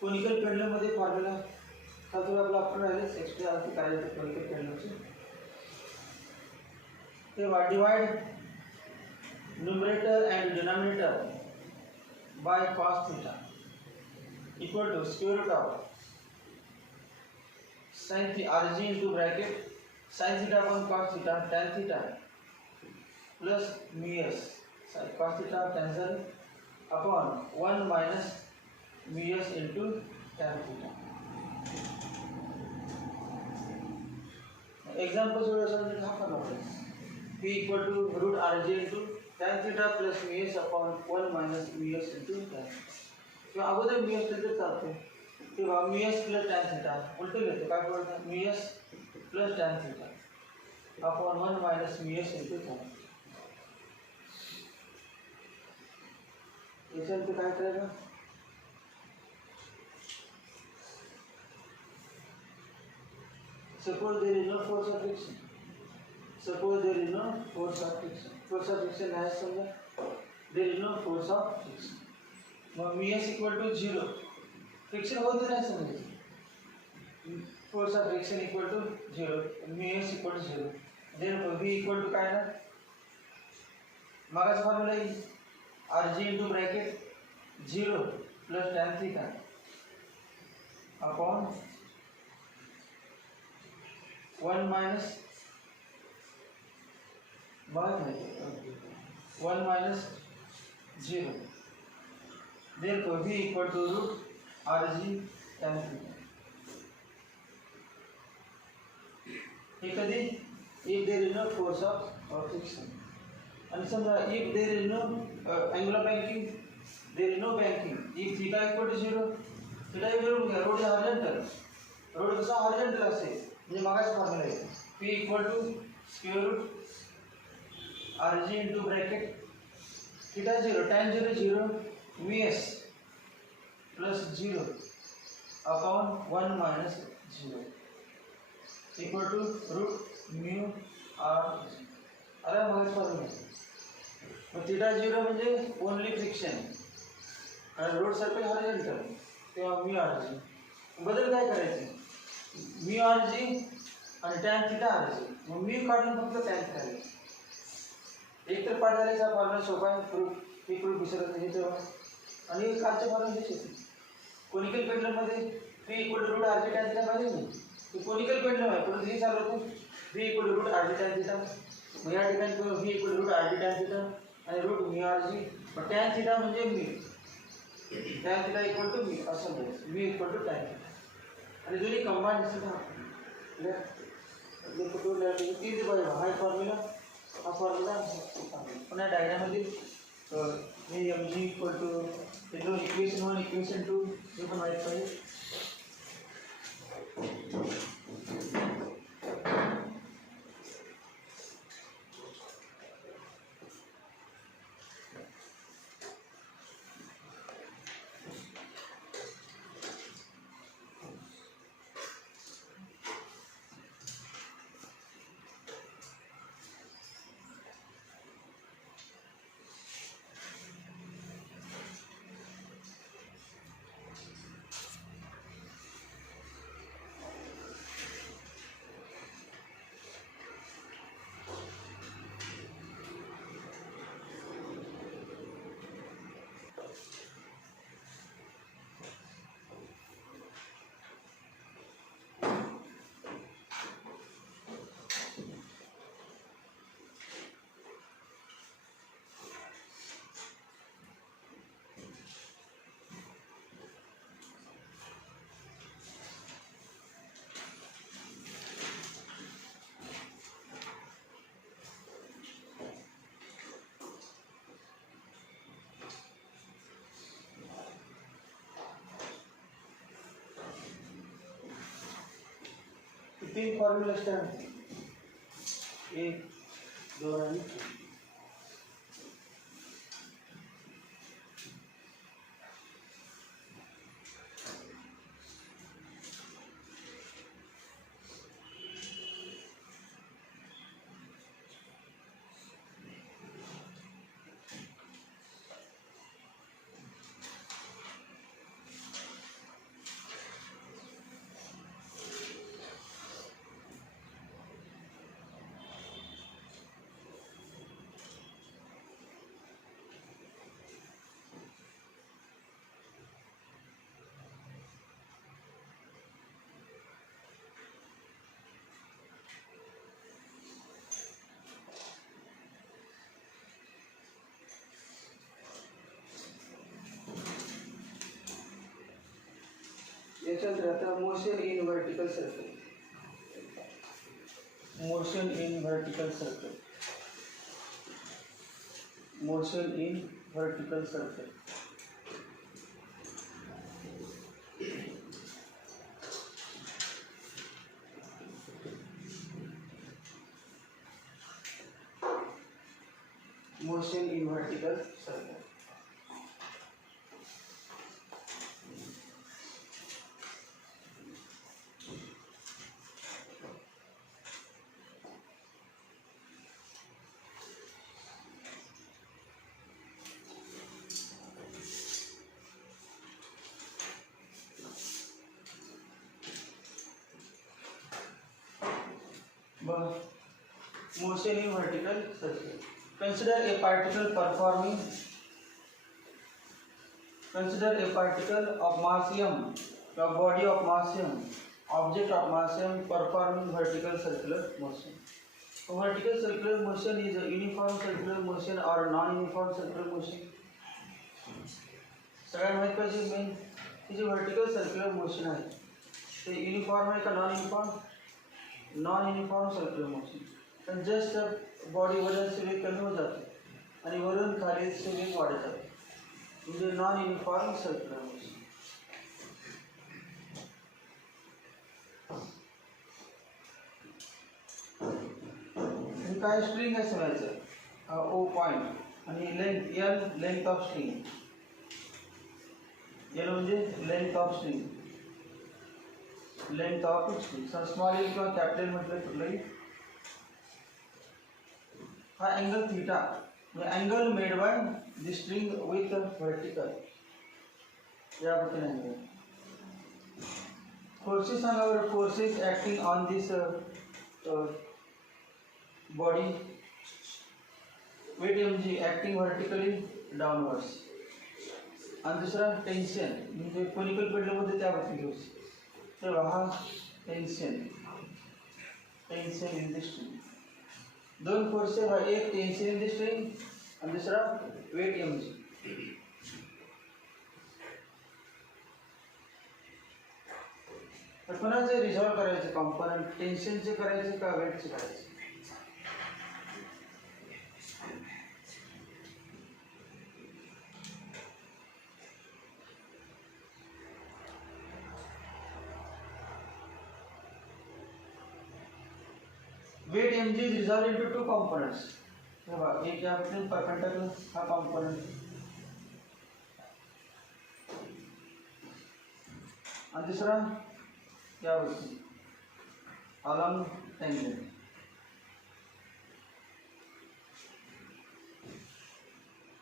conical pendulum मध्ये formula हा थोडा आपला आपण राहिले एक्स्ट्रा आधी करायचं कोनिकल पेंडुलमचे तेव्हा divide numerator and denominator by cos theta equal to square root of sin theta r g into bracket sin theta upon cos theta tan theta plus mu s sin cos theta cancel upon 1 minus mu s into tan theta example solution हा formula p equal to root r g into tan theta plus mu s upon 1 minus mu s into tan किंवा अगोदर mu s तर चालते तेव्हा mu s plus tan theta उलटे घेतो काय पडतं mu s plus tan theta upon 1 minus mu s into tan याच्यानंतर काय करायचं suppose there is no force of friction force of friction है समजा there is no force of friction मग mu s equal to 0 friction होत नाही समजायचं force of friction equal to 0 mu S equal to 0 then V equal to काय ना मागाचा formula येईल R G into bracket 0 plus tan theta upon 1 minus 1 minus 0 therefore v equal to root rg tan theta हे कधी if there is no force of friction आणि समजा if there is no angular banking there is no banking if theta equal to 0 theta equal to road horizontal road कसा horizontal असेल म्हणजे मागाचा formula आहे p equal to square root rg into bracket theta 0 tan 0 0 vs plus 0 upon 1 minus 0 equal to root mu r अरे मग formula मग theta zero म्हणजे only friction आणि road circle horizontal तेव्हा म्यू आर जी बदल काय करायचे म्यू आर जी आणि टॅन थिटा आर जी मग म्यू काढून फक्त टॅन करायचं एक तर पाठ झाल्याचा फॉर्म्युला सोपा आहे प्रूफ एक प्रूफ विसरत नाही तेव्हा आणि कालच्या फॉर्म्युला हेच येते कोनिकल पेंडलममध्ये V equal to root R G tan theta पाहिजे नाही ते कोनिकल पेंडलम आहे परंतु हे चालू होतं V equal to root R G tan theta मग या ठिकाणी V equal to root R G tan theta आणि रूट म्यू आर जी मग टॅन थिटा म्हणजे mu tan theta equal to mu असं मिळेल mu equal to tan theta आणि दोन्ही कंबाईन असतील ना तीन बघा हा फॉर्म्युला हा फॉर्म्युला पुन्हा डायग्राममध्ये हे एम जी इक्वल टू हे दोन इक्वेशन 1 इक्वेशन 2 हे पण माहीत पाहिजे तीन फॉर्म्युला स्टँड 1 2 आणि 3 याच्यात राहतं motion in vertical circle motion in vertical circle motion in vertical circle motion in vertical circle motion in vertical circle. Consider a particle of mass m, a body of mass m, object of mass m performing vertical circular motion. So vertical circular motion is a uniform circular motion or non-uniform circular motion. सगळ्यात माहित पाहिजे main की जे vertical circular motion आहे ते uniform आहे का non uniform circular motion पण जस्ट बॉडी वजनचे वेग कमी होत जाते आणि वरून खालीचे वेग वाढत जाते म्हणजे नॉन युनिफॉर्म सर्क्युलर मोशन. हे काय स्ट्रिंग आहे समजायचं ओ पॉइंट आणि लेंथ ऑफ स्ट्रिंग एल म्हणजे length of string small L किंवा कॅपिटल म्हटलं कुठलंही हा angle theta, angle made by the string with vertical, या पद्धतीने अँगल. फोर्सेस सांगा बरं. Forces acting on this body. Weight mg acting vertically downwards. आणि दुसरा टेन्शन म्हणजे कोनिकल पेडलमध्ये त्याबद्दल घेऊ. तर हा tension, tension in the string. दोन फोर्सेस आहे, एक टेन्शन इन द स्ट्रिंग आणि दुसरा वेट mg. तर कोणाचे रिझॉल्व करायचे कॉम्पोनंट, टेन्शनचे करायचे का वेटचे करायचे? Weight mg is resolved into two components. एक आपले परपेंडिकुलर हा कॉम्पोनंट आणि दुसरा यावरती अलॉंग टेंजेंट.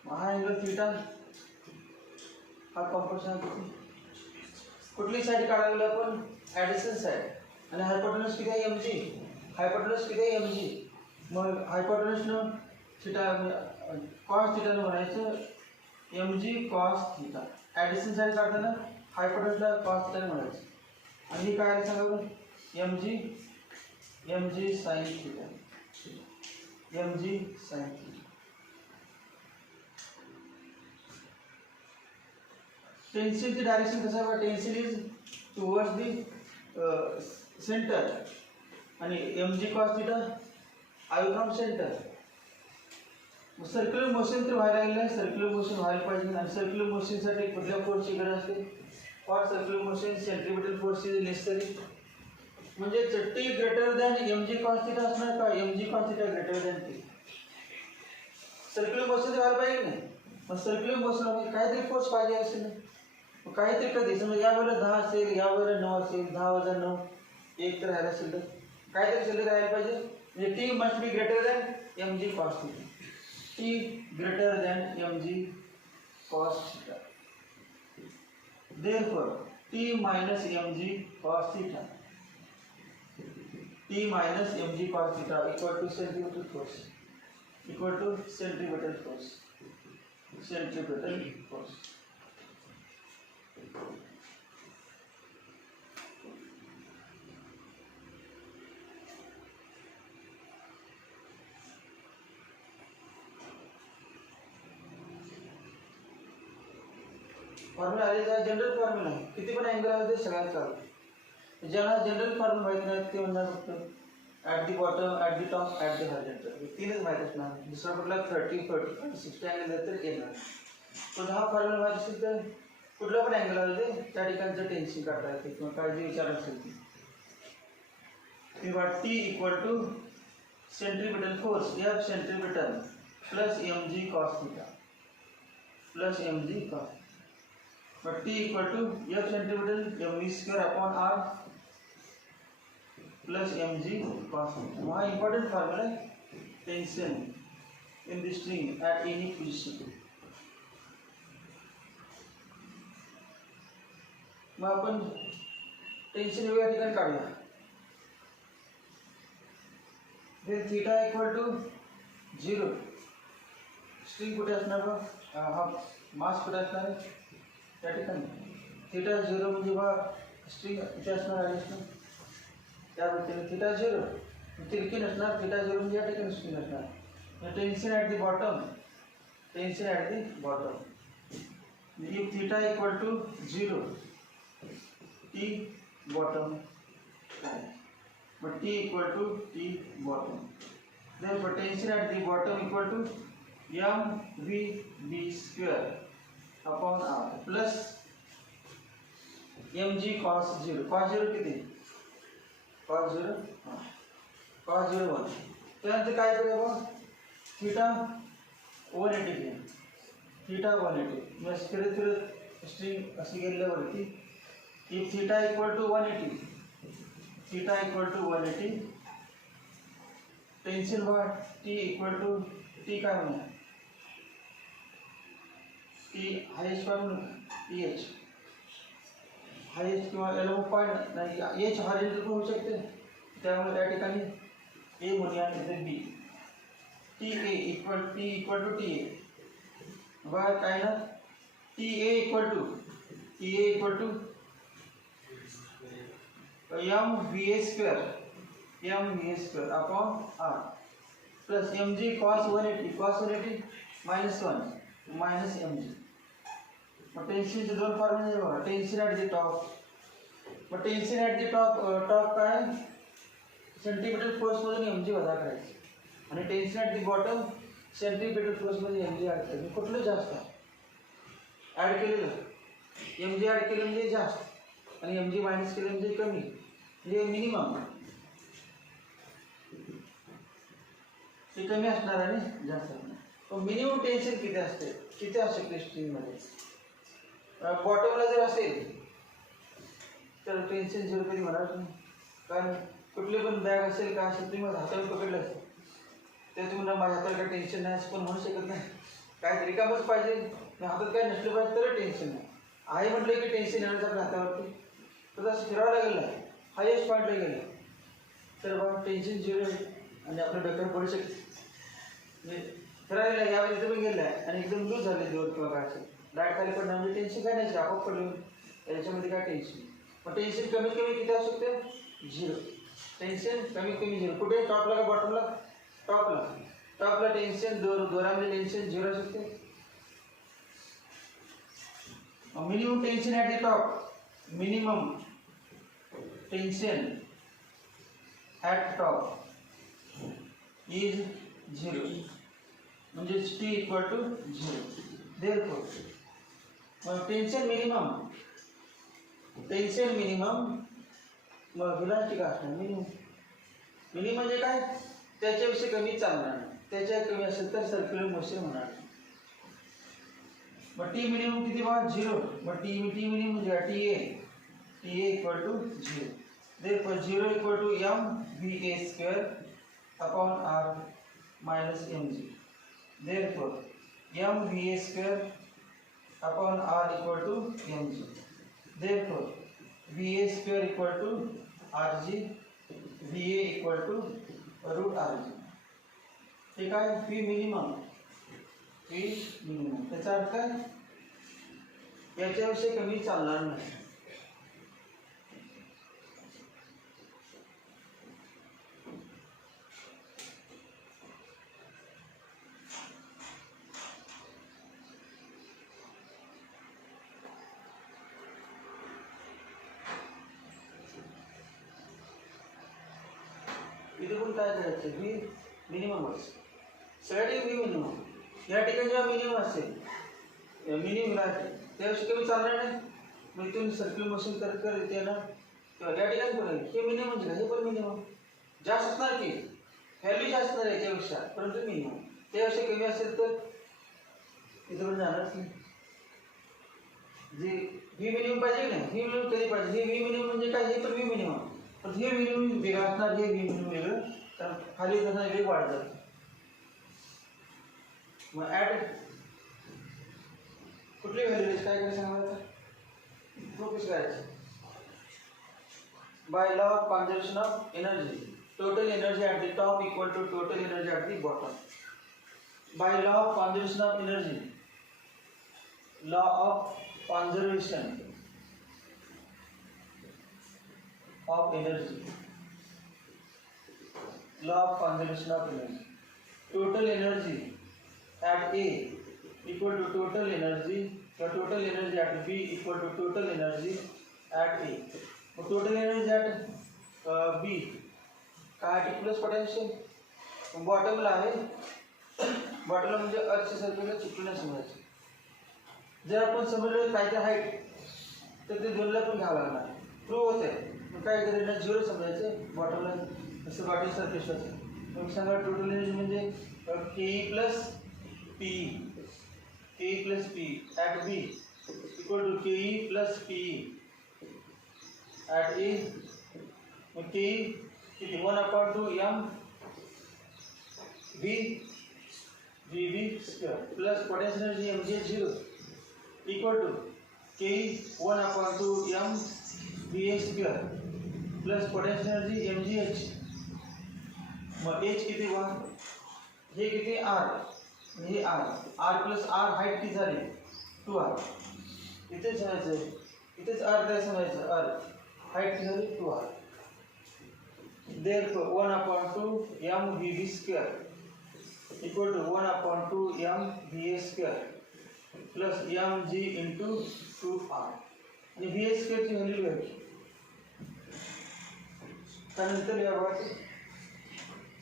हा अँगल थीटा, हा कॉम्पोजिशन किती, कुठली साईड काढावी आपण, ॲडिशन साईड. आणि हायपोटेन्यूज किती आहे mg, हायपोटेन्यूज किती आहे mg. मग हायपोटेन्यूजनं थीटा कॉस थीटानं म्हणायचं mg cos theta. Addition side काढताना हायपोटेन्यूजला कॉस थीटाने म्हणायचं. आणि हे काय सांगा बरं, mg sine theta, mg sine theta. टेन्सिलची डायरेक्शन कसं आहे, tension is towards the centre आणि mg cos theta away from centre. Circular motion तर व्हायला लागलं आहे, सर्क्युलर मोशन व्हायला पाहिजे. आणि सर्क्युलर मोशनसाठी कुठल्या फोर्सची गरज असते, for circular motion centripetal force is necessary. म्हणजे T greater than mg cos theta असणार का, mg cos theta greater than T. Circular motion व्हायला पाहिजे नाही. मग सर्क्युलर मोशन काहीतरी फोर्स पाहिजे असेल ना, काहीतरी कधी समजा या वेळेला 10 असेल, या वेळेला 9 असेल, 10 वजा 9 एक तर राहायला असेल, तर काहीतरी शिल्लक राहायला पाहिजे. म्हणजे T must be greater than mg cos theta, T greater than mg cos theta. Therefore, t minus mg cos theta, t minus mg cos theta equal to centripetal force, equal to centripetal force, centripetal force. Formula आलेला general formula आहे, किती पण angle आहे ते सगळ्यात चालू. ज्यांना general formula माहिती नाही ते म्हणणार फक्त at the bottom, at the top, at the horizontal, हे तीनच माहीत असणार. दुसरा कुठला 30, 40, 60 अँगल तर येणार. पण हा फॉर्म्युला माहिती असेल तर कुठला पण अँगल आले ते त्या ठिकाणचं टेन्शन काढता येते किंवा काय जे विचार असेल ती. किंवा T equal to centripetal force F centripetal plus mg cos theta plus mg cos. But T equal to F centripetal mv square upon r plus mg cos theta. वहाँ important formula है tension in the string at any position. मग आपण tension वेगळ्या ठिकाणी काढूया. Then theta equal to 0. String कुठे असणार बघ, हा मास कुठे असणार आहे त्या ठिकाणी. थीटा 0 म्हणजे बा स्ट्रिंग इथे असणार आहे ना, त्याबद्दल थीटा 0 तिरकी नसणार. थीटा 0 म्हणजे या ठिकाणी स्ट्रिंग असणार. Tension at the bottom, tension at the bottom. If theta equal to 0 T bottom, but T equal to T bottom. Therefore, tension at the bottom equal to mvb square upon r plus mg cos 0. Cos 0 किती? Cos 0 cos 0 1. त्यानंतर काय करूया बघ, theta 180 घ्या, theta 180. मग फिरत फिरत string अशी गेल्यावरती if theta equal to 180, theta equal to 180, tension वाढ टी इक्वल टू टी काय म्हणूया टी हायेस्ट काय म्हणू टी एच हायेस्ट किंवा एल पॉईंट नाही एच हॉरिझॉन्टल पण होऊ शकते त्यामुळे त्या ठिकाणी ए म्हणूया इथे B T A equal to T A बघा काय ना T A equal to M V A square upon R plus M G cos 180 minus M जी मग टेन्शनचे दोन फॉर्म्युले आहे बघा टेन्शन ॲट द टॉप मग टेन्शन ॲट द टॉप काय सेंटीमीटर फोर्समधून एम जी वजा करायचं आणि tension at the bottom centripetal फोर्समध्ये एम जी ॲड करायचं कुठलं जास्त ॲड केलेलं एम जी ॲड केलं म्हणजे जास्त आणि एम जी मायनस केलं म्हणजे कमी म्हणजे मिनिमम ते कमी असणार आणि जास्त असणार पण मिनिमम टेन्शन किती असू शकते स्ट्रिंगमध्ये बॉटमला जर असेल तर टेन्शन 0 कधी होणार नाही कारण कुठली पण बॅग असेल का असेल तुम्ही माझ्या हातावर पकडलं असेल ते तुम्हाला माझ्या हातावर काय टेन्शन नाही असं पण म्हणू शकत नाही काहीतरी कामच पाहिजे हातात काय नसलं पाहिजे तर टेन्शन नाही आहे म्हटलं की टेन्शन येण्याचं आपल्या हातावरती तर असं फिरावं लागेल ना हायेस्ट पॉईंटला गेलं तर बघा टेन्शन 0 आहे आणि आपलं डोक्यावर पडू शकते म्हणजे फिरायला यावेळी इथं पण गेलं आहे आणि एकदम लूज झाले जोर किंवा काय असेल डायरेक्ट खाली पडणार म्हणजे टेन्शन काय नाही आपोआप पडलं याच्यामध्ये काय टेन्शन मग टेन्शन कमीत कमी किती असू शकते 0 टेन्शन कमीत कमी 0 कुठे टॉपला का बॉटमला टॉपला टेन्शन दोरामध्ये टेन्शन 0 असू शकते minimum tension at the top minimum tension at top is 0 म्हणजे T equal to 0 therefore tension minimum मग व्हेलॉसिटी काय असणार मिनिमम म्हणजे काय त्याच्यापेक्षा कमी चालणार त्याच्या कमी असेल तर सर्क्युलर मोशन होणार मग टी मिनिमम किती बघा 0 मग टी मिनिमम म्हणजे T A equal to 0 therefore 0 equal to M V A square upon R minus M G therefore M V A square upon R equal to M G therefore V A square equal to R G V A equal to root R G ठीक आहे V minimum त्याचा अर्थ काय याच्याविषयी कमी चालणार नाही इथे पण काय करायचं व्ही मिनिममच सगळ्यात व्ही मिनिमम या ठिकाणी जेव्हा मिनिमम असेल मिनिमम त्याविषयी कमी चालणार नाही मग तुम्ही सर्क्युलर मोशन करत येते ना तेव्हा या ठिकाणी पण हे मिनिमम म्हणजे हे पण मिनिमम जास्त असणार की व्हॅल्यू जास्त असणार याच्यापेक्षा परंतु मिनिमम त्याविषयी कमी असेल तर इथं पण जाणारच नाही जे व्ही मिनिमम पाहिजे की नाही व्ही मिनिमम कधी पाहिजे हे व्ही मिनिमम म्हणजे काय हे पण व्ही मिनिमम पण हे मिनिमम वेगळं असणार हे व्ही मिनिमम वेगळं तर खाली कसं वेग वाढतात मग ॲट कुठली व्हॅल्यू काय काय सांगायचं प्रूफ करायचं by law of conservation of energy total energy at the top equal to total energy at the bottom by law of conservation of energy law of conservation of energy law of conservation of energy total energy at A equal to total energy at B equal to total energy at A total energy at B काय plus potential बॉटमला आहे बॉटमला म्हणजे अर्थ सर्कलला चिकटून समजायचं जर आपण समजलं काय ते हाईट तर ते दोनला पण घ्यावं लागणार प्रूव्ह होत आहे काय करायचं 0 समजायचं बॉटमला जसं बॉटल सरफेस असेल मग सांगा टोटल एनर्जी म्हणजे K plus P at B equal to K plus P at A मग के किती 1/2 M VB square plus potential energy mg is 0 equal to Ke 1/2 mVA square plus potential energy mgh. मग h किती वा हे किती r हे r plus r height किती झाली 2r. इथेच म्हणायचं इथेच r द्यायचं म्हणायचं r हाईट किती झाली 2r. Therefore 1/2 mVB square equal to 1/2 mVA square plus mg into 2r. आणि VA square ची व्हॅल्यू घ्यायची. त्यानंतर या भागात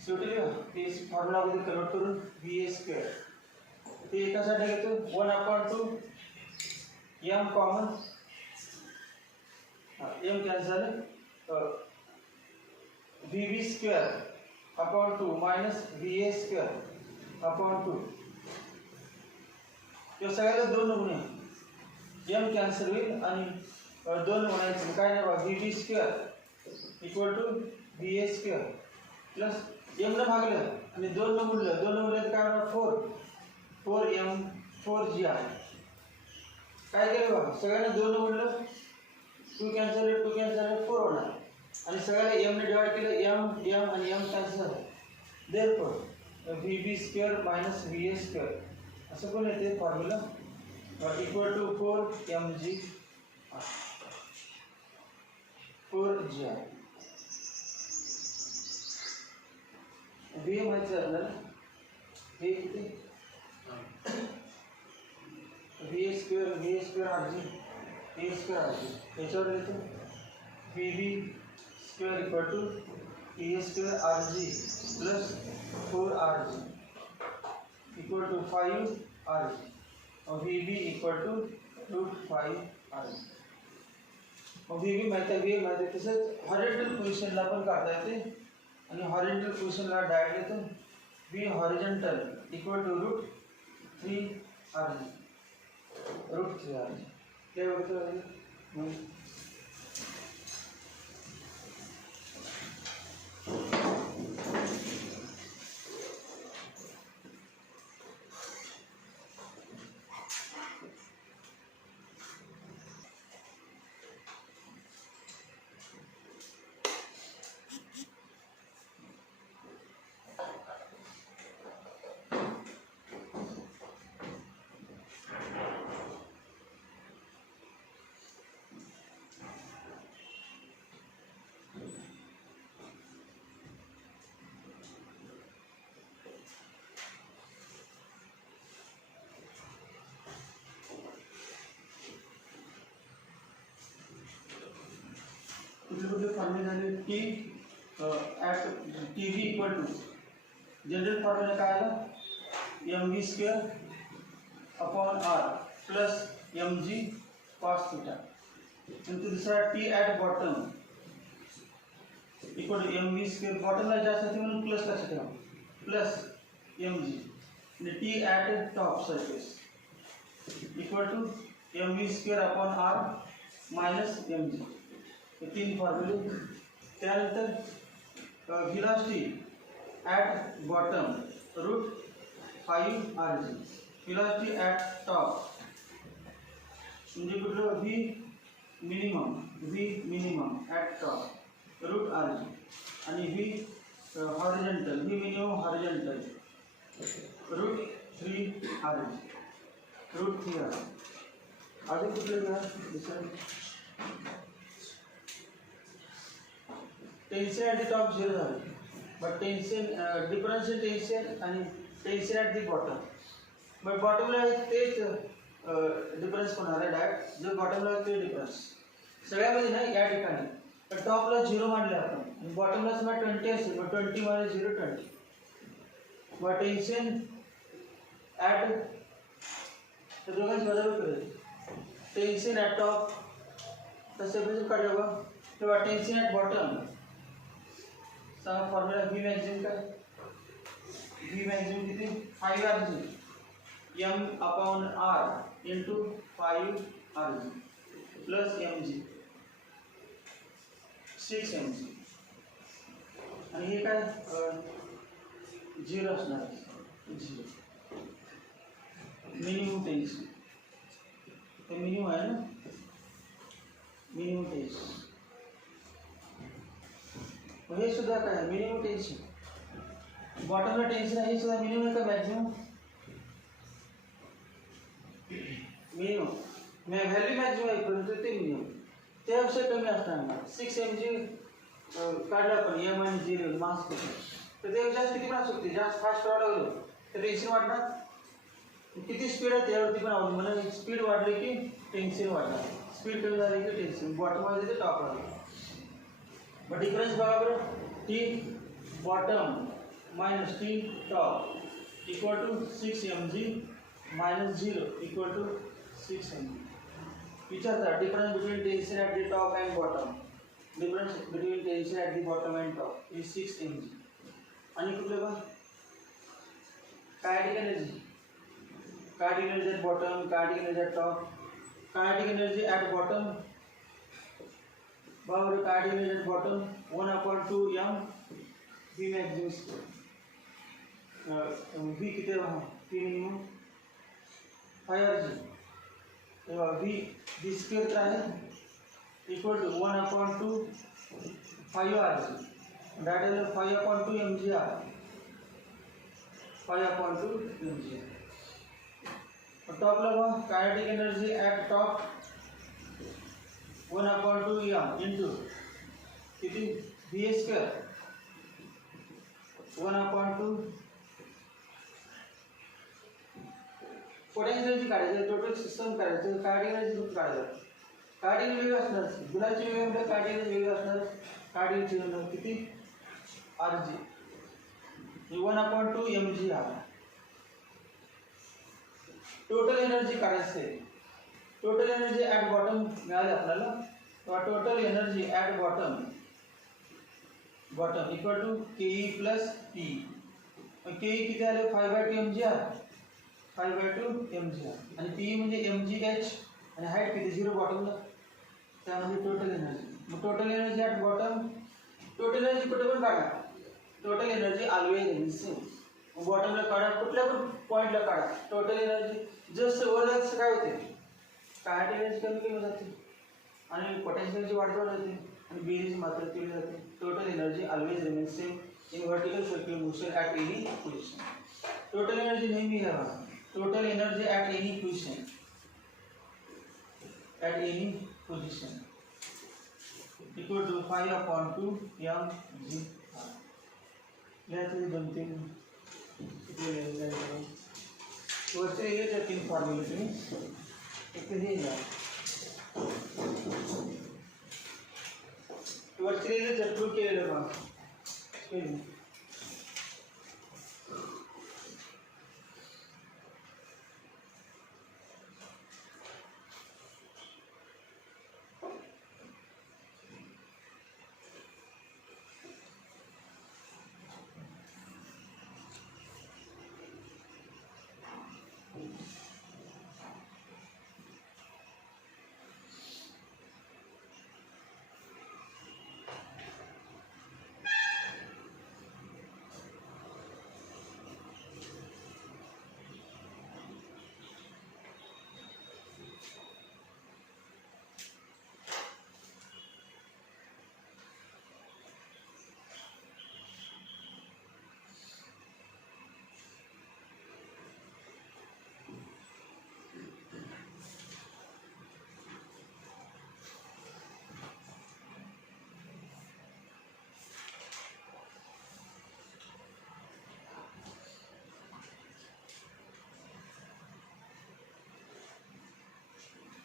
शेवटी लिहा ते फॉर्म्युला मध्ये कन्वर्ट करून VA square ते एकासाठी घेतो 1/2 m कॉमन m कॅन्सल झाले VB square upon 2 minus VA square upon 2. या सगळ्याला 2 गुणे m कॅन्सल होईल आणि 2 म्हणायचं काय नाही बा VB square equal to VA square plus m ने भागलं आणि 2 ने गुणलं काय होणार 4m 4g आहे. काय केलं बा सगळ्यांना 2 ने गुणलं 2 कॅन्सल 4 होणार आणि सगळ्याला m ने डिवाइड केलं m आणि m कॅन्सल झालं. Therefore VB square minus VA square असं पण येते formula equal to 4mg 4g आहे. VA माहिती आहे आपल्याला हे किती VA square RG याच्यावर येतो VB square equal to VA square RG plus 4RG equal to 5RG और VB equal to √5RG. और VB माहिती आहे तसंच हॉरिझॉन्टल पोझिशनला पण काढता येते आणि हॉरिझॉन्टल पोझिशनला डायरेक्ट येतो V horizontal equal to √3RG काय बघतो कुठले फॉर्म्युला झाले की at TV equal to general formula काय आला mv square upon r plus mg cos theta. नंतर दुसरा t at bottom equal to mv square बॉटमला जास्त आहे म्हणून प्लस लक्षात ठेवा प्लस mg आणि t at top surface equal to mv square upon r minus mg. हे 3 फॉर्म्युले. त्यानंतर velocity at bottom √5RG velocity at top म्हणजे कुठलं V minimum at top √RG आणि V horizontal V minimum horizontal √3RG अजून कुठलं घ्या दुसरं टेन्शन ॲट द टॉप 0 झालं but tension difference in tension आणि tension at the bottom but बॉटमला तेच डिफरन्स होणार आहे डायरेक्ट जो बॉटमला ते डिफरन्स सगळ्यामध्ये नाही या ठिकाणी तर टॉपला 0 मानले आपण आणि बॉटमला समजा 20 असेल मग 20 मायनस 0 20 मग टेन्शन ॲट तर दोघांची बरोबर करेल टेन्शन ॲट टॉप तसे पण काढलं तेव्हा टेन्शन ॲट बॉटम सांगा फॉर्म्युला V मॅक्झिमम काय V मॅक्झिमम किती 5RG m upon r into 5RG plus mg 6mg आणि हे काय 0 असणार, 0 मिनिमम टेन्शन, हे मिनिमम आहे ना, मिनिमम टेन्शन. हे सुद्धा काय मिनिमम टेन्शन, बॉटमला टेन्शन आहे, हे सुद्धा मिनिमम आहे का मॅक्झिमम? मिनिमम व्हॅल्यू मॅक्झिमम आहे परंतु ते मिनिमम, त्यापेक्षा कमी असणार. 6 mg काढलं आपण एम आणि 0 मास तर ते जास्त किती पण असू शकते, जास्त फास्ट करावं लागलं तर टेन्शन वाढणार. किती स्पीड आहे त्यावरती पण अवलंबून आहे, स्पीड वाढली की टेन्शन वाढणार, स्पीड कमी झाली की टेन्शन बॉटम मध्ये ते टॉप राहणार. मग डिफरन्स बघा बरं, T bottom minus T top equal to 6 mg minus 0 equal to 6 mg. विचारता difference between tension at the top and bottom, difference between tension at the bottom and top is 6 mg. आणि कुठले बघा kinetic energy, kinetic energy at bottom, kinetic energy at top. Kinetic energy at bottom बरोबर, kinetic energy at bottom 1/2 m v maximum, v किती आहे v minimum 5 rg, तेव्हा v square तर आहे equal to 1/2 5 rg, that is 5/2 mgr, 5/2 mgr. टॉपला बघा kinetic energy at top 1/2 m into किती v square 1/2 potential energy काढायचं, टोटल सिस्टम काढायचं, कायनेटिक एनर्जी ग्रुप काढायचं. कायनेटिक वेगळं असणार, गुलाची वेगळं कायनेटिक एनर्जी वेगळं असणार, कायनेटिक एनर्जी किती rg 1/2 mgr. टोटल एनर्जी काढायचे, टोटल एनर्जी ॲट बॉटम मिळाली आपल्याला, तेव्हा total energy at bottom equal to ke plus p. K किती आले 5/2 mgr, 5/2 mgr आणि p म्हणजे mgh आणि हाईट किती 0 बॉटमला, त्यामध्ये टोटल एनर्जी. मग total energy at bottom, total energy कुठे पण काढा, टोटल एनर्जी ऑलवेज सेम. बॉटमला काढा, कुठल्या पण पॉईंटला काढा, टोटल एनर्जी जसं वर जात तसं काय होते, कायनेटिक एनर्जी कमी केली जाते आणि पोटेन्शियल एनर्जी वाढवली जाते आणि बेरीज मात्र केली जाते. Total energy always remain same in vertical circular motion at any position. Total energy नेहमी घ्यावा, total energy at any position, at any position equal to 5/2 mgr. यातले 2-3 वरचे हे त्या 3 फॉर्म्युले तुम्ही एक हे घ्या, वरचे हे जर केलेलं बघा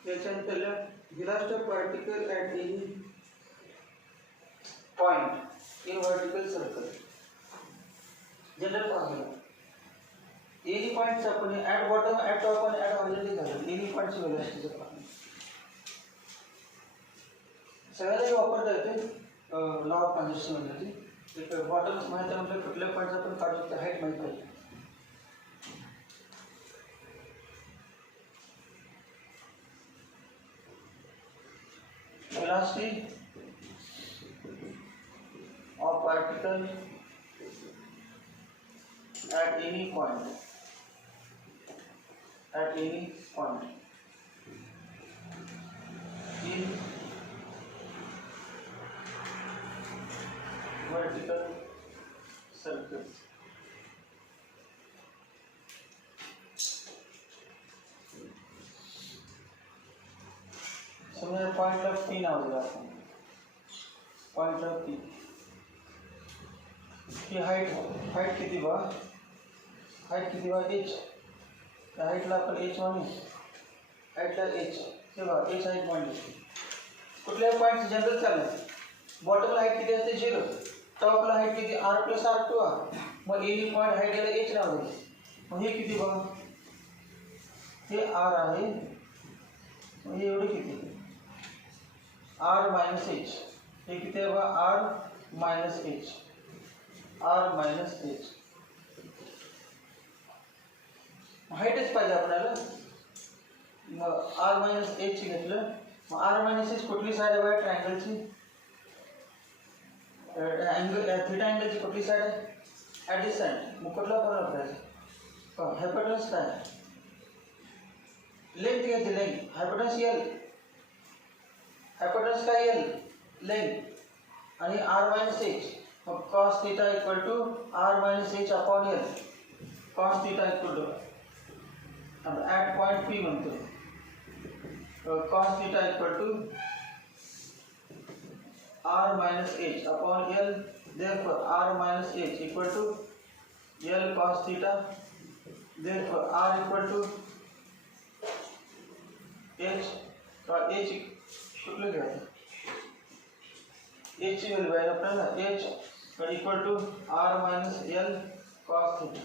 त्याच्यानंतर velocity of particle at any point in vertical circle. General formula any points आपण ॲट बॉटम ॲट टॉप आणि ॲट ऑर्डिनरी झालं, एनी पॉइंटची वेलोसिटीचं फॉर्म्युला सगळ्याला वापरता येते. लॉ ऑफ कन्झर्वेशन एनर्जी, एक बॉटम माहिती आहे म्हटलं कुठल्या पॉईंटचा आपण काढू शकतो, हाईट माहिती पाहिजे. velocity of particle at any point, at any point in vertical circles. समजा पॉइंट ऑफ पी नाव दिलं आपण, point of P he height किती बा, हाईट किती बा एच, त्या हाईटला आपण एच म्हणू, हाईटला एच, हे बघा एच हाईट पॉईंट, कुठल्या पॉईंट जनरल चाललं, बॉटमला हाईट किती असते 0, टॉपला हाईट किती R plus R two R, मग एनी पॉईंट हाईट याला एच नाव दिलं, मग हे किती बघा, हे आर आहे, मग हे एवढे किती आर मायनस एच, हे किती आहे बघा R minus H, R minus H, हाईटच पाहिजे आपल्याला, मग आर मायनस एच घेतलं, मग आर मायनस एच कुठली साईड आहे बघा ट्रायंगलची, थीटा अँगलची कुठली साईड आहे ॲडजसंट, मग कुठला फॉर्म्युला वापरायचा, हायपोटेन्यूस काय, लेंथ घ्यायची, लेंथ हायपोटेन्यूस एल, हायपोटेन्यूस काय एल लेंथ आणि आर मायनस एच, मग cos theta equal to R minus H upon L, cos theta equal to at point P म्हणतो, cos theta equal to R minus H upon L, therefore R minus H equal to L cos theta, therefore R equal to H, H कुठलं घ्यायचं, H ची value आहे आपल्याला, H equal to R minus L cos theta,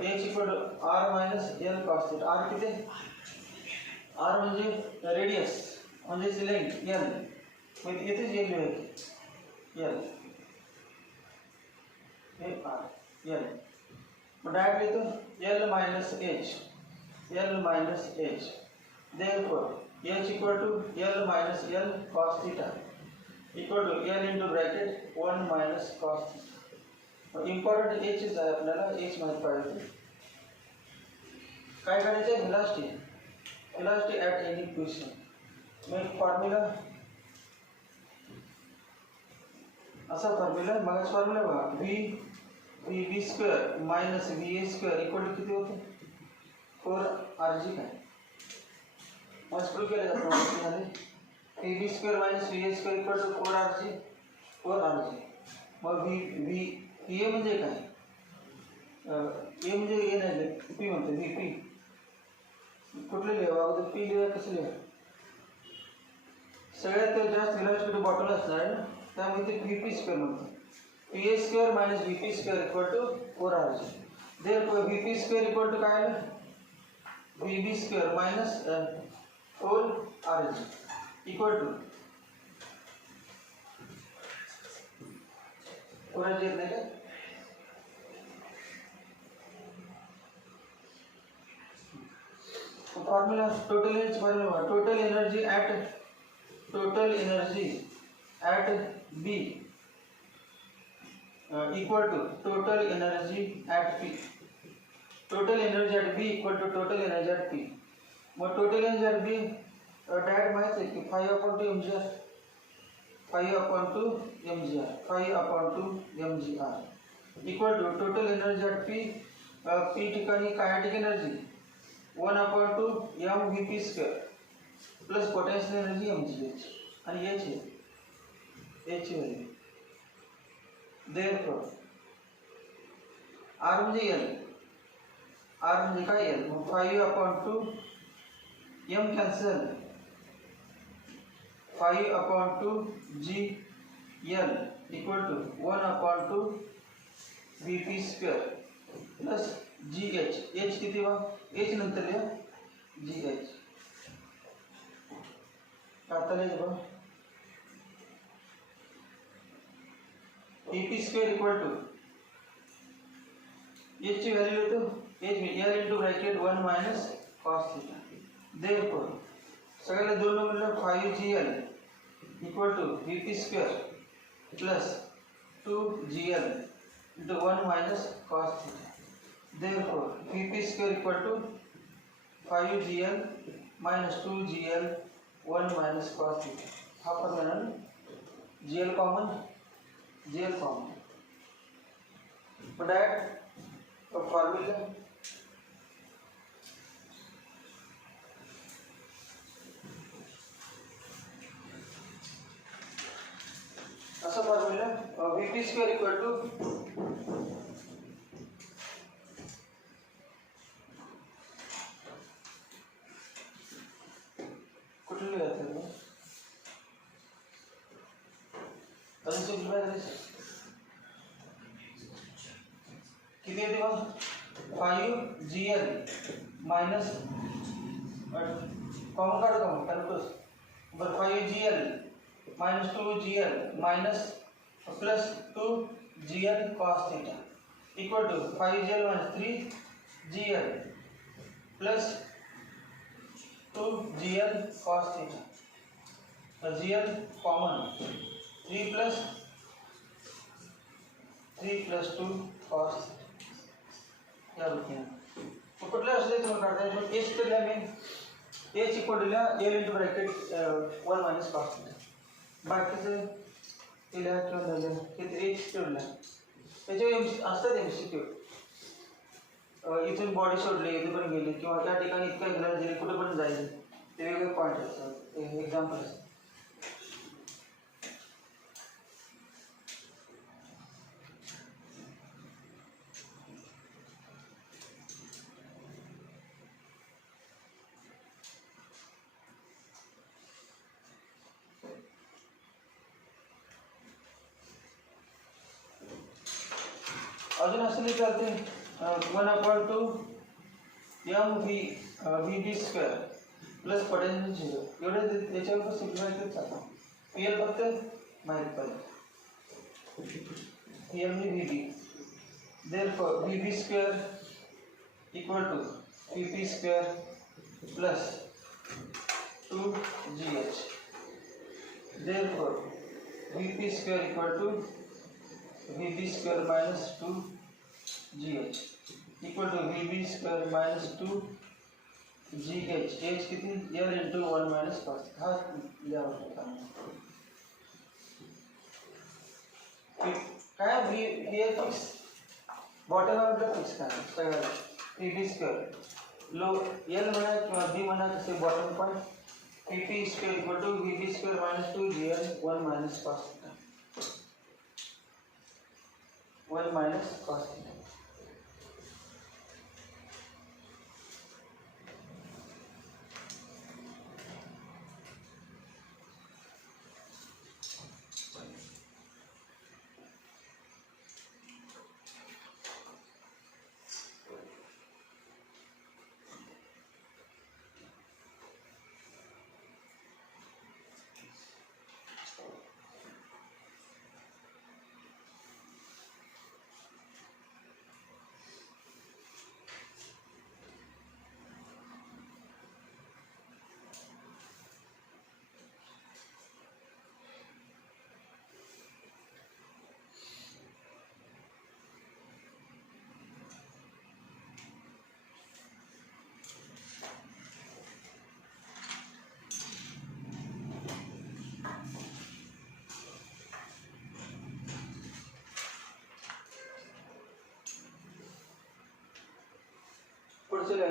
H equal to R minus L cos theta, R किती, R म्हणजे radius म्हणजेच length L, मग इथेच एल लिहायचं एल, हे आर एल, मग डायरेक्ट येतो L minus H, L minus H, therefore h equal to L minus L cos theta equal to L into bracket 1 minus cos theta, important एचच आहे आपल्याला, H माहित पाहिजे, काय करायचं आहे velocity, velocity at any position, मग फॉर्म्युला असा फॉर्म्युला, मग फॉर्म्युला बघा v square minus va square equal to किती होते 4rg, काय मल्टिप्लाय केलं जातं झाले, v square minus va square equal to 4rg, मग va म्हणजे काय, a म्हणजे a नाही, p म्हणते vp, कुठले लिहा अगोदर पी लिहा, कसं लिहा, सगळ्यात जास्त व्हेलॉसिटी बॉटमला असणार आहे ना, त्यामुळे ते व्हीपी स्क्वेअर म्हणतो, P A square minus VP square equal to 4rg, therefore VP square equal to काय आहे, VB square minus 4rg equal to 4rg येत नाही का, formula total energy, formula total energy at B equal to total energy at P, total energy at B equal to total energy at P, मग total energy at B direct माहिती आहे की 5/2 mgr, 5/2 mgr, 5/2 mgr equal to total energy at P, P ठिकाणी kinetic energy 1/2 mvp square plus potential energy mgh आणि h value, therefore r म्हणजे l, r म्हणजे काय l, मग 5/2 m cancel, 5/2 g l equal to 1/2 vp square plus gh, h किती बा, h नंतर लिहा gh, आता लिहा बा vp square equal to h ची व्हॅल्यू येतो h l into bracket 1 minus cos theta, therefore सगळ्याला 2 म्हणलं 5gl equal to vp square plus 2gl into 1 minus cos theta. Therefore, Vp square equal to 5gl minus 2gl 1 minus cos theta. Half per minute. gl common. But add a formula. असा formula Vp square equal to कुठे लिहायचं आहे अजून simplify करायचं किती येते मग 5gl minus common काढू का मग कन्फ्यूज बरं 5gl minus 2gl minus plus 2gl cos theta equal to 5gl minus 3gl plus 2gl cos theta. gl common 3 plus 2 cos theta या रूप में तो कुठल्या असले तुम्ही काढताय पण h केला मी h equal to l into bracket 1 minus cos theta बाकीचं केल्या किंवा झालं हे एच ठेवला त्याचे असतात MCQ इथून बॉडी सोडली इथे पण गेली किंवा त्या ठिकाणी इतकं इंग्रज दिली कुठे पण जायचे ते वेगवेगळे पॉईंट असतात एक्झाम्पल असतात अजून असं चालते 1/2 mv स्क्वेअर प्लस पोटेन्शियल 0 एवढे त्याच्यावर सिम्प्लिफाय करत चालतो पीएल फक्त माहित पाहिजे पीएल म्हणजे vb therefore vb square equal to vp square plus 2gh therefore vp square equal to Vp square minus 2gh equal to Vp square minus 2gh h कितनी l into 1 minus cos हाँ लिया होता है क्या v fix bottom of the fix का है Vp square low l मना किंवा b मना किसे bottom point Vp square equal to Vp square minus 2gl 1 minus cos 1 minus cos theta.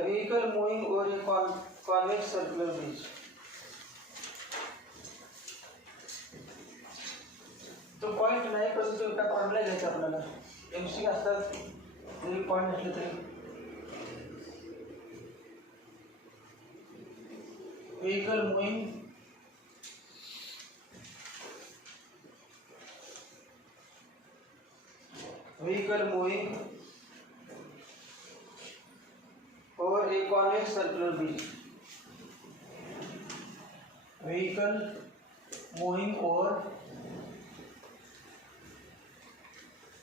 Vehicle moving over a convex circular bridge. तो point नाही परंतु एका फॉर्म्युला घ्यायचा आपल्याला एमसी असतात जरी पॉइंट नसले तरी vehicle moving over a convex circular bridge. Vehicle moving over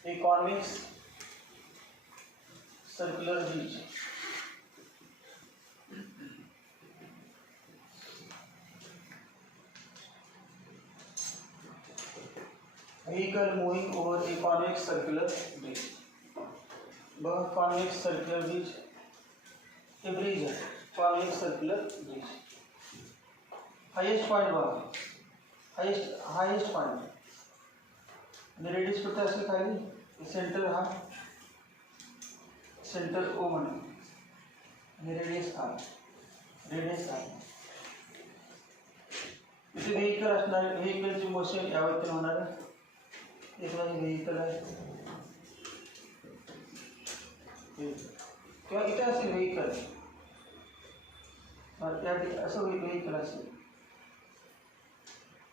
a convex circular bridge. vehicle moving over a convex circular bridge. बघा convex circular bridge हे ब्रिज आहे convex circular bridge. Highest point बघा highest point आणि radius कुठे असेल खाली centre हा centre O म्हणून आणि रेडियस आर इथे व्हेकल असणार व्हेकलची मोशन या व्यक्तीने होणार आहे एक व्हेकल आहे किंवा इथे असेल व्हेकल असं व्हेकल असेल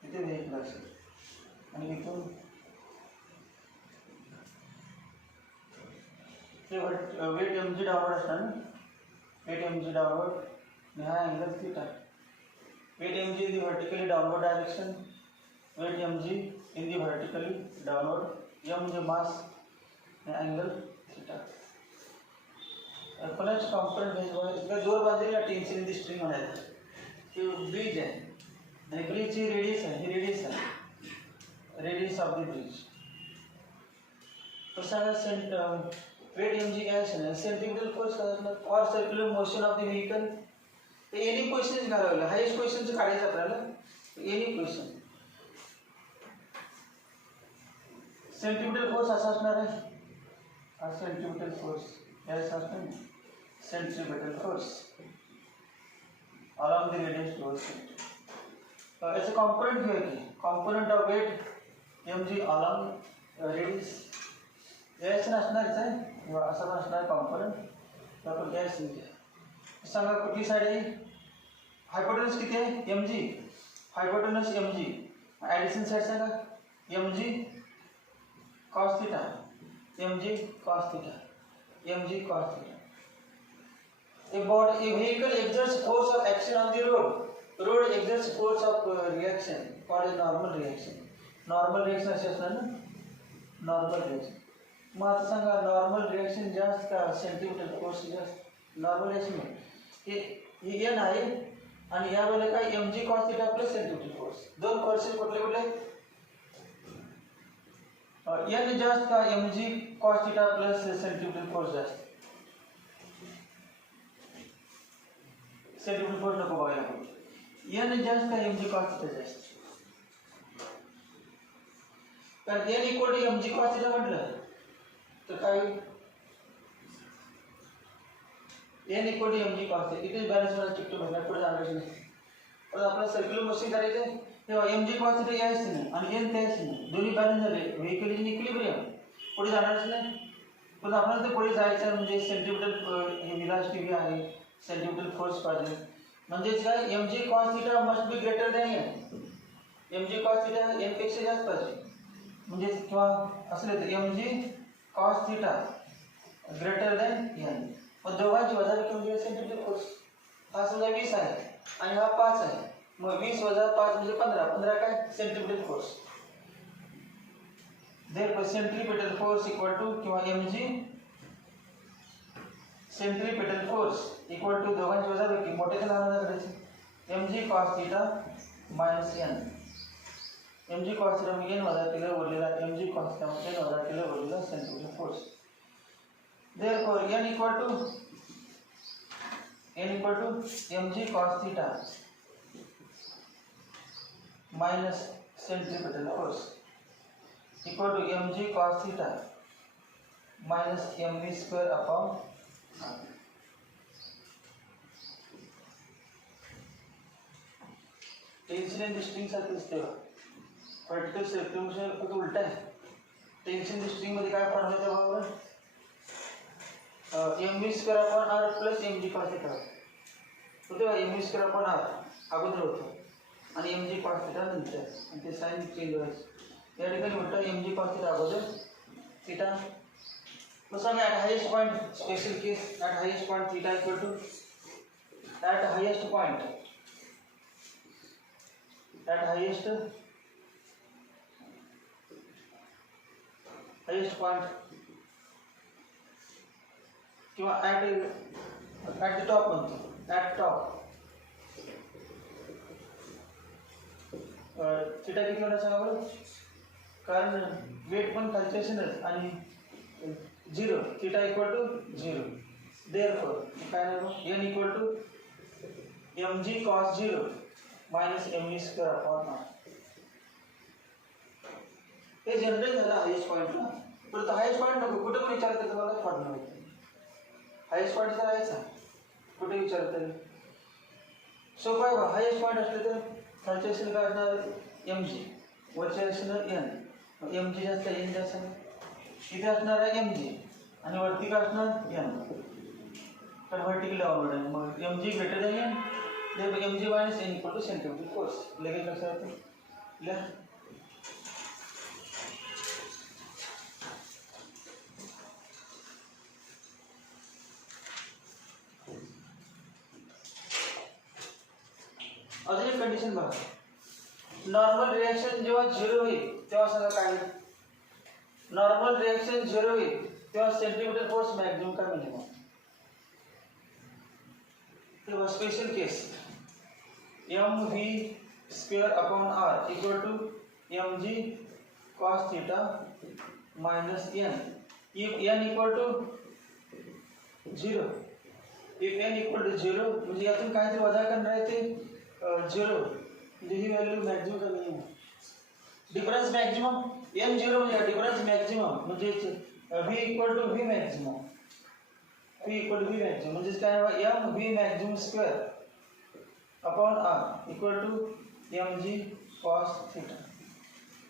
इथे व्हेकल असेल आणि इथून वेट mg डाउनवर्ड असणार ना वेट mg डाउनवर्ड आणि हा angle theta weight mg in the vertically downward direction weight mg in the vertically downward m म्हणजे मास आणि अँगल थीटा फलच कॉम्पोनंट बेस इसका जोर बांधलेला टेन्शन इन द स्ट्रिंग म्हणायचं हे ब्रिज आहे आणि ब्रिजची रेडियस आहे ही रेडियस ऑफ द ब्रिज तसा weight mg काय असेल सेंट्रिपिटल फोर्स और circular motion of the vehicle any question घालवलं हायेस्ट क्वेश्चनचं काढायचं आपल्याला एनी क्वेश्चन सेंट्रिपिटल फोर्स असा असणार आहे हा सेंट्रिपिटल फोर्स याचा असणार centripetal force along the radius towards it याचं कॉम्पोनंट घेऊया की component of weight mg along radius याचं असणारच आहे असं पण असणार कॉम्पोनंट आपण गॅस सांगा कुठली साईड आहे हायपोटेनस किती आहे mg hypotenuse mg addition side सांगा mg cos theta mg cos theta a vehicle exerts force of action on the road exerts force of reaction called normal reaction असे असणार ना नॉर्मल रिएक्शन मग आता सांगा नॉर्मल रिएक्शन जास्त का centripetal force जास्त नॉर्मल रिएक्शन हे एन आहे आणि या वेळेला काय mg cos theta plus centripetal force दोन फोर्सेस कुठले एन जास्त का mg cos theta plus centripetal force जास्त सेंट्रिपिटल फोर्स नको बघायला एन जास्त का mg cos theta जास्त कारण n equal to mg cos theta म्हटलं तर काय n equal to mg cos theta इथे बॅलन्स मला चिकटू भेटणार पुढे जाण्याची नाही पण आपल्याला सर्क्युलर मोशन करायचं आहे तेव्हा mg cos theta यायच नाही आणि n त्याच नाही दोन्ही बॅलन्स झाले व्हेकल इन इक्विलिब्रियम पुढे जाणारच नाही पण आपल्याला ते पुढे जायचं म्हणजे सेंट्रिपिटल हे व्हेलॉसिटी बी आहे सेंट्रिपिटल फोर्स पाहिजे म्हणजेच काय mg cos theta must be greater than n mg cos theta n पेक्षा जास्त पाहिजे म्हणजे किंवा असले तर mg cos theta greater than n मग दोघांची वजाबाकी म्हणजे सेंट्रिपिटल फोर्स हा समजा 20 आहे आणि हा 5 आहे मग 20 वजा 5 म्हणजे 15 काय centripetal force therefore centripetal force equal to किंवा mg centripetal force equal to दोघांची वजाबाकी मोठ्याच्या लहानाला करायची mg cos theta minus n mg cos theta म्हणजे n वजा केलं उरलेला mg cos theta म्हणजे n वजा केलं उरलेला centripetal force therefore n equal to mg cos theta minus centripetal force equal to mg cos theta minus mv square upon r. Tension in string सारखं दिसते बघा वर्टिकल सर्क्युलर मोशन फक्त उलट आहे टेंशन स्ट्रिंग मध्ये काय फॉर्म्युला आहे बरोबर mv square upon r plus mg cos theta होते बघा mv square upon r अगोदर होतं आणि mg cos theta नंतर आणि ते साइन चेंज व्हायचं या ठिकाणी उलटा mg cos theta अगोदर theta मग सांगा at highest point special case at highest point theta equal to at highest point किंवा at the top म्हणतो at top theta किती होणार सांगा बरं कारण वेट पण खालच्या असेलच आणि 0 थिटा इक्वल टू 0 देअरफॉर काय नाही N equal to mg cos 0 minus mv square upon r. हे जनरल झालं हायेस्ट पॉईंटला. परत हायेस्ट पॉईंट नको कुठे पण विचार करतो मला फॉर्म्युला होते. हायेस्ट पॉईंट तर आहेच कुठे विचार तरी सोपा आहे. हायेस्ट पॉईंट असले तर खालच्या असेल काय असणार mg वरच्या असणार n mg जास्त n जास्त इथे असणार आहे mg आणि वरती काय असणार n तर व्हर्टिकल डाउनवर्ड आहे. मग mg greater than n then mg minus n equal to centimetre force. लगेच लक्षात येईल. अजून एक कंडिशन बघा. नॉर्मल रिएक्शन जेव्हा 0 होईल तेव्हा सगळं काय नॉर्मल रिएक्शन 0 होईल तेव्हा सेंटीमीटर फोर्स मॅक्सिमम का मिनिमम. तेव्हा special case mv square upon r equal to mg cos theta minus n if n equal to 0 if n equal to 0 म्हणजे यातून काहीतरी वजा करणार आहे ते 0 म्हणजे ही व्हॅल्यू मॅक्सिमम का मिनिमम. डिफरन्स मॅक्सिमम m0 म्हणजे डिफरन्स मॅक्सिमम म्हणजे v equal to v maximum v equal to v maximum म्हणजे काय mv maximum square upon r equal to mg cos theta.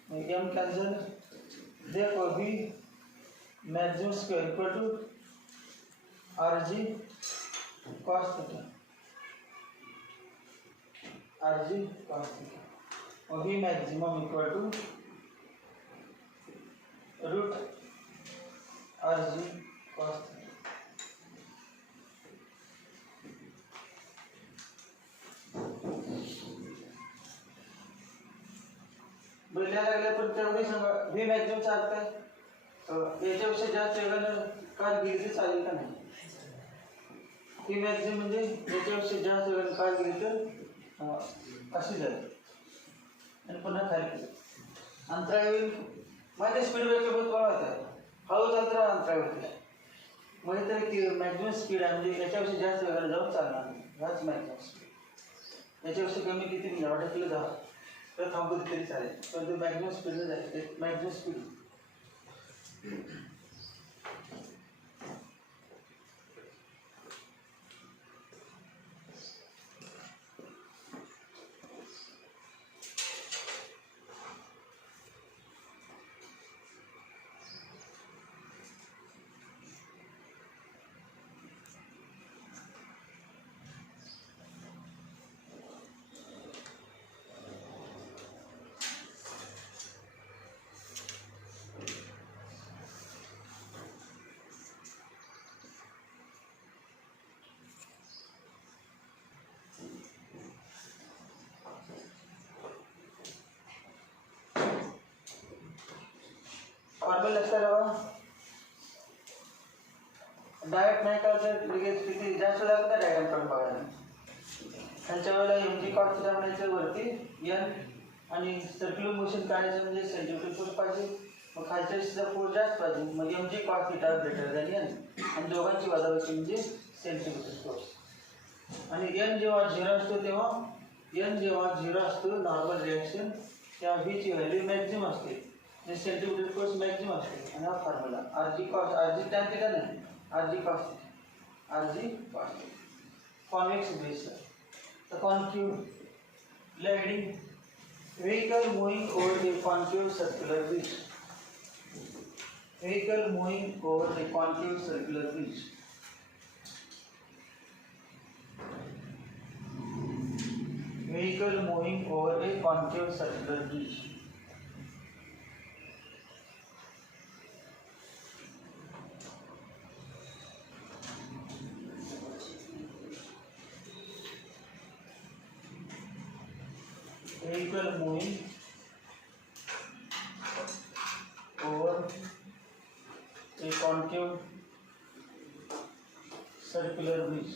m cancel therefore v maximum square equal to rg cos theta rg cos theta और v maximum equal to root rg cos theta. बोलल्या लागल्या पण तेवढी सांगा v maximum चा अर्थ आहे याच्यापेक्षा जास्त वेगानं कार गेली तर चालेल का नाही. v maximum म्हणजे याच्यापेक्षा जास्त वेगानं कार गेली तर अशी जाईल आणि पुन्हा खाली अंतराळी माझ्या स्पीड ब्रेकर बहुत बघा होता हळू चालतं अंतराळी म्हणजे तरी ती मॅक्झिमम स्पीड आहे म्हणजे याच्यापेक्षा जास्त वेगानं जाऊन चालणार नाही. हाच मॅक्झिमम स्पीड याच्यापेक्षा कमी किती म्हणजे वाटत किलो 10 तर थांबू तरी चालेल पण ते मॅक्झिमम स्पीडने जायचं मॅक्झिमम स्पीड. फॉर्म्युला लक्षात ठेवा. डायरेक्ट नाही का तर लगेच किती जास्त लागतं डायग्राम काढून बघायला. त्यांच्या वेळेला mg cos थीटा म्हणायचं वरती n आणि सर्क्युलर मोशन काढायचं म्हणजे सेंटीमीटर फोर्स पाहिजे. मग खालच्या दिशेचा फोर्स जास्त पाहिजे मग mg cos theta greater than n आणि दोघांची वजाबाकी म्हणजे सेंटीमीटर फोर्स. आणि n जेव्हा 0 असतो तेव्हा n जेव्हा 0 असतो नॉर्मल रिएक्शन तेव्हा v ची व्हॅल्यू मॅक्सिमम असते सेंटीमीटर फोर्स मॅक्सिमम असते. आणि हा formula rg cos rg tan theta नाही rg cos rg cos convex base the concave leading vehicle moving over the concave circular bridge. Vehicle moving over the concave circular bridge. Vehicle moving over a concave circular bridge. Vehicle moving over a concave circular bridge.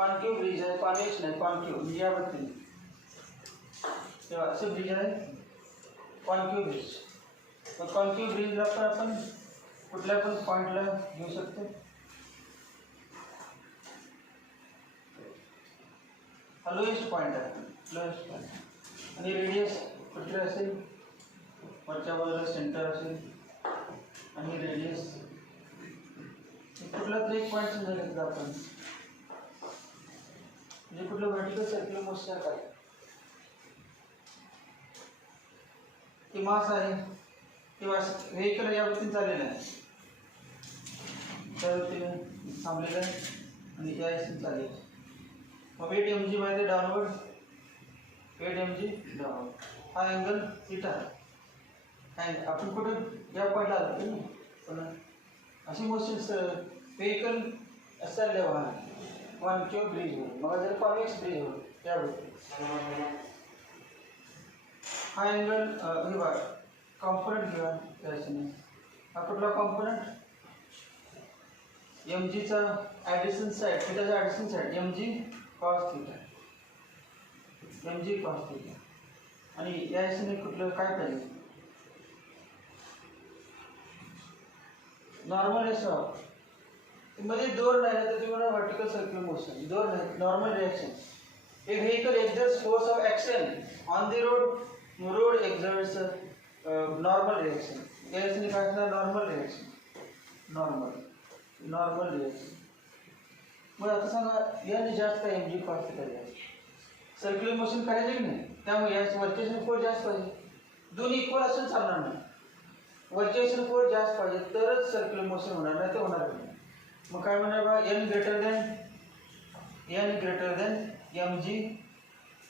Concave bridge आहे, convex नाही, concave म्हणजे या पद्धतीने तेव्हा असं bridge आहे concave bridge. मग concave ब्रिजला पण आपण कुठल्या पण पॉईंटला घेऊ शकतो. हा लोएस्ट पॉईंट आहे, लोएस्ट पॉईंट. आणि रेडियस कुठले असेल, वरच्या बाजूला सेंटर असेल आणि रेडियस कुठला तरी एक पॉईंट समजा घेतला आपण, म्हणजे कुठलं व्हर्टिकल सर्क्युलर मोशन काय ते मास आहे किंवा व्हेकल या वरती चाललेलं आहे, त्या वरती थांबलेलं आहे आणि या चालेल. मग वेट mg माहिती डाऊनवर्ड, वेट mg डाऊनवर्ड. हा अँगल थिटा आहे. आपण कुठं या पॉईंटला आलो ना, पण अशी मोशन व्हेकल चालल्या वाहन कॉन्केव ब्रिजवर, मग जर कॉन्वेक्स ब्रिजवर त्यावेळी हा अँगल हे बघा कॉम्पोनंट घेऊया त्याच्याने. हा कुठला कॉम्पोनंट mgचा ॲडिशन साईड, थिटाचा adjacent side mg cos theta, mg cos theta. आणि या दिशेने कुठलं काय पाहिजे, नॉर्मल रेशो मध्ये दोर नाही तर तुम्हाला व्हर्टिकल सर्क्युलर मोशन, दोर नाही normal reaction. A vehicle exerts force of action on the road, road exerts normal reaction. या दिशेने काय असणार, नॉर्मल रिएक्शन, नॉर्मल रिएक्शन. मग आता सांगा याने जास्त आहे mg cos थिटा जास्त, सर्क्युलर मोशन करायचं की नाही, त्यामुळे या वर्चेशन फोर्स जास्त पाहिजे. दोन्ही इक्वल असून चालणार नाही, वर्चेशन फोर्स जास्त पाहिजे तरच सर्क्युलर मोशन होणार, नाही तर होणार नाही. मग काय म्हणणार बा, n greater than mg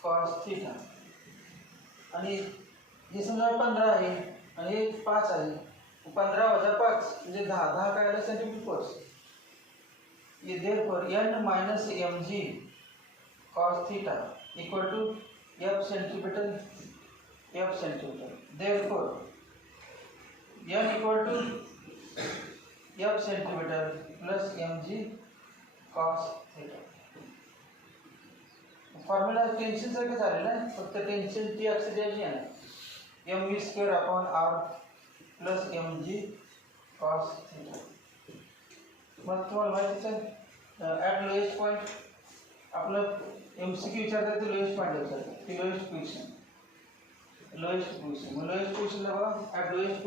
cos theta. आणि हे समजा 15 आहे आणि हे 5 आहे, 15 वजा 5 म्हणजे 10, 10 काय आलं centimetre force. therefore n minus mg cos theta equal to f centimeter. Therefore n equal to f centimeter plus mg cos theta. Formula tension सारखं झालेलं आहे, फक्त टेन्शन टी ऑक्सिडेशन आहे mv square upon r plus mg cos theta. मग तुम्हाला माहितीच आहे at lowest point आपलं MCQ विचारतात ते लोएस्ट पॉईंट विचारतात, ते लोएस्ट पोझिशन. मग लोएस्ट पोझिशनला बघा, ॲट लोएस्ट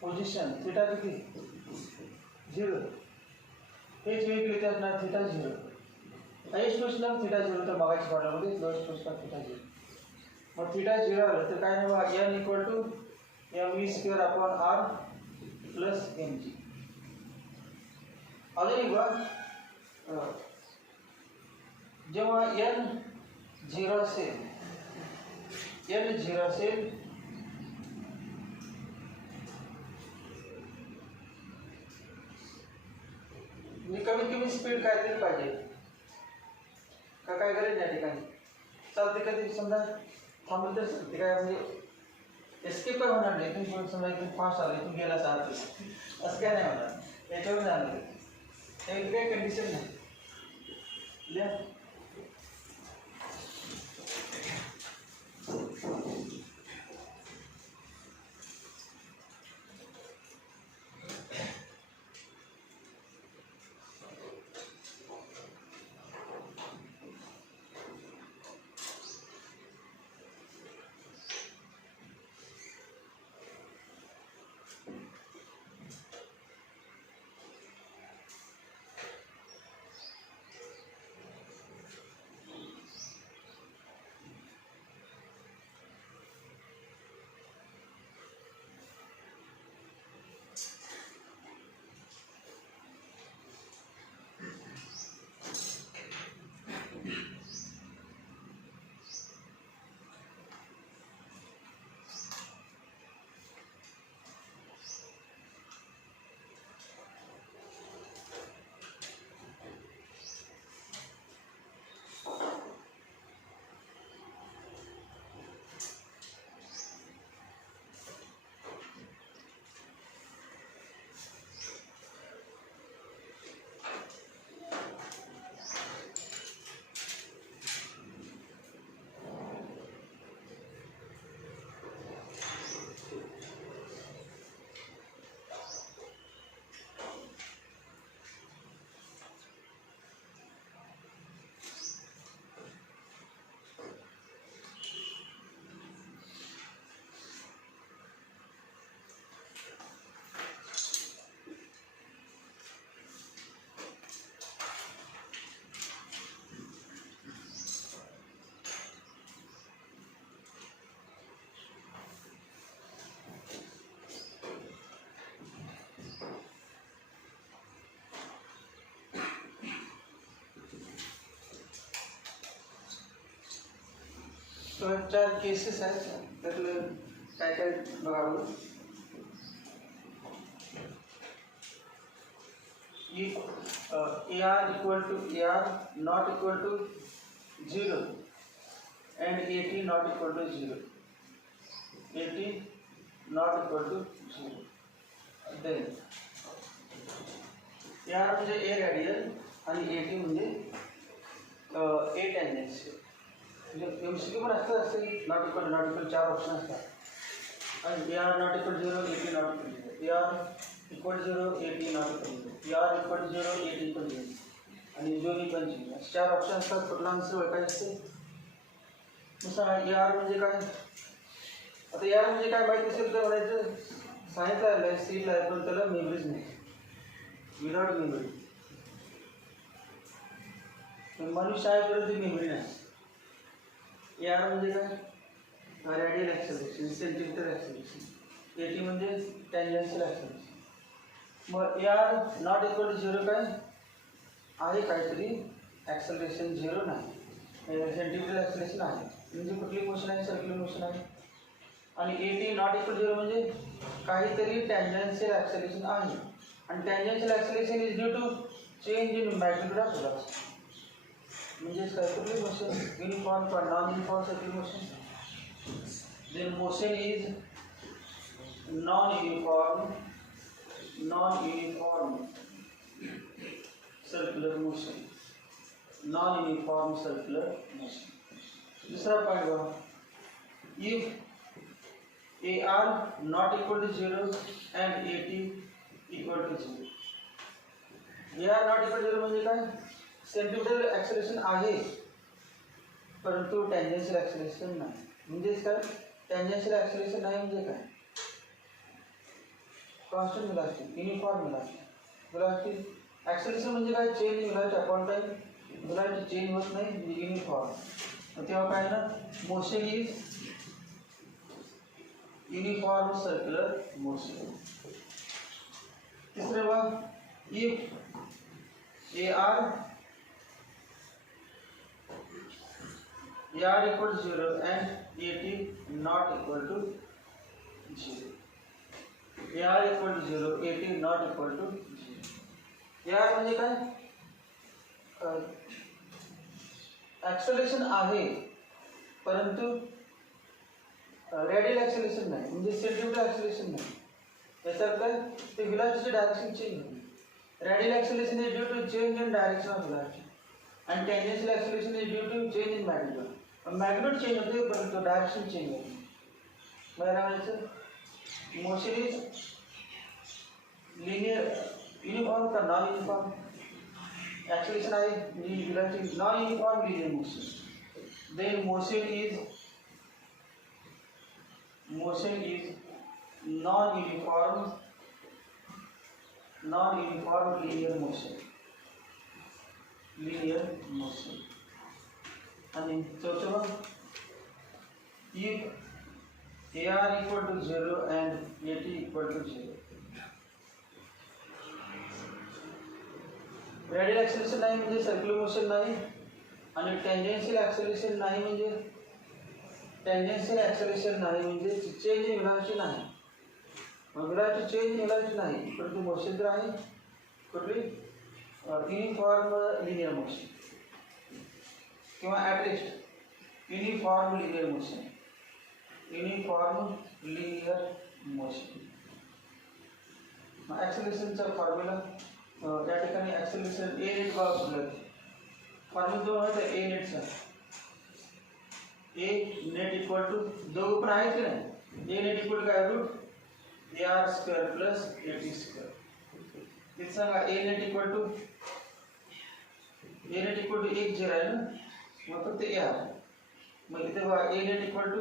पोझिशन थीटा किती 0, हेच वेगळी असणार थीटा 0. हायेस्ट पोझिशनला थीटा 0 तर बघायची फॉर्म्युलामध्ये लोएस्ट पोझिशनला थीटा 0. मग थीटा 0 आलं तर काय नाही बघा, n equal to mv square upon r plus mg. अजून एक बघा, जेव्हा n 0 असेल, कमीत कमी स्पीड काहीतरी पाहिजे का, काय करेल या ठिकाणी चालते. कधी समजा थांबलं तर ते काय म्हणजे एस्केप काय होणार नाही. तुम्ही समजा इथून फास्ट आलं, इथून गेला सारखं असं काय नाही होणार, त्याच्यावर जाणार एक काही कंडिशन नाही. सो 4 केसेस आहेत, त्यातलं काय काय बघावं. If AR equal to AR not equal to 0 and AT not equal to 0, AT not equal to 0, then AR म्हणजे A radial आणि AT म्हणजे A tangential. म्हणजे MCQ पण असते नॉट इक्वल 4 ऑप्शन असतात आणि AR not equal 0, AT not equal 0, AR equal 0, AT not equal 0, AR equal 0, AT equal 0 आणि दोन्ही पण 0. 4 ऑप्शन असतात. कुठला आन्सर ओळखायचं असते. नुसार AR म्हणजे काय, आता AR म्हणजे काय माहिती असेल तर म्हणायचं सांगितलं आहे सी ला, पण त्याला मेमरीज नाही, विदाउट मेमरी. मनुष्य आहे मेमरी नाही. AR म्हणजे काय, radial acceleration, centimetre acceleration. AT म्हणजे टँजेन्शियल ॲक्सेलरेशन. मग AR नॉट इक्वल टू 0 काय आहे, काहीतरी ॲक्सेलरेशन 0 नाही, सेंटीमीटर ॲक्सेलरेशन आहे, म्हणजे कुठली मोशन आहे, सर्क्युलर मोशन आहे. आणि AT नॉट इक्वल 0 म्हणजे काहीतरी टँजेन्शियल ॲक्सेलरेशन आहे, आणि tangential acceleration is due to change in magnitude of velocity. म्हणजे सर्क्युलर मोशन, युनिफॉर्म किंवा non uniform circular motion. Then motion is non uniform circular motion, non uniform circular motion. दूसरा point बघा, if AR not equal to 0 and AT equal to 0. AR not equal to 0 म्हणजे काय, centimetre acceleration आहे परंतु tangential acceleration नाही. म्हणजेच काय, tangential acceleration नाही म्हणजे काय, constant velocity, uniform velocity. Acceleration म्हणजे काय, change in velocity upon time. Velocity change होत नाही म्हणजे युनिफॉर्म. तेव्हा काय ना, motion is uniform circular motion. तिसरे बघ, if AR equal to 0 and AT not equal to 0. AR equal to 0, AT not equal to 0. AR म्हणजे काय, ॲक्सेलरेशन आहे परंतु रॅडियल ॲक्सेलरेशन नाही, म्हणजे सेंटीमीटर ॲक्सेलरेशन नाही. याचा अर्थ ते व्हेलॉसिटीची डायरेक्शन चेंज होते. Radial acceleration is due to change in direction of velocity आणि tangential acceleration is due to change in magnitude. Magnitude change होते परंतु डायरेक्शन चेंज होते. मला म्हणायचं मोशन इज लिनियर, युनिफॉर्म का नॉन युनिफॉर्म. ॲक्सेलरेशन आहे velocity non-uniform linear motion. Then motion is non-uniform linear motion. And चौथा, if AR equal to 0 and AT equal to 0. Radial acceleration नाही म्हणजे circular motion नाही, आणि tangential acceleration नाही म्हणजे change in velocity नाही. Velocity change in velocity नाही परंतु मोशन तर आहे, कुठली युनिफॉर्म लिनियर मोशन किंवा ॲटलिस्ट युनिफॉर्म लिनियर मोशन. ॲक्सेलरेशनचा फॉर्म्युला त्या ठिकाणी ॲक्सेलरेशन ए नेट वापरलं. फॉर्म्युला जो आहे ए नेटचा, ए नेट इक्वल टू दोघं पण आहेत की नाही, ए नेट इक्वल काय root AR square plus AT square. ते सांगा ए नेट इक्वल टू 1 0 आहे ना, मग फक्त AR. मग इथे बघा ए नेट इक्वल टू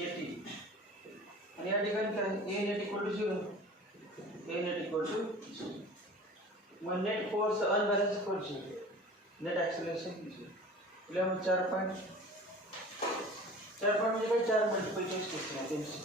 AT आणि या ठिकाणी काय ए नेट इक्वल टू 0. मग net force unbalance force, net acceleration 0. 4 point म्हणजे काय, 4 मल्टिपल चॉईस क्वेश्चन आहे त्यांची.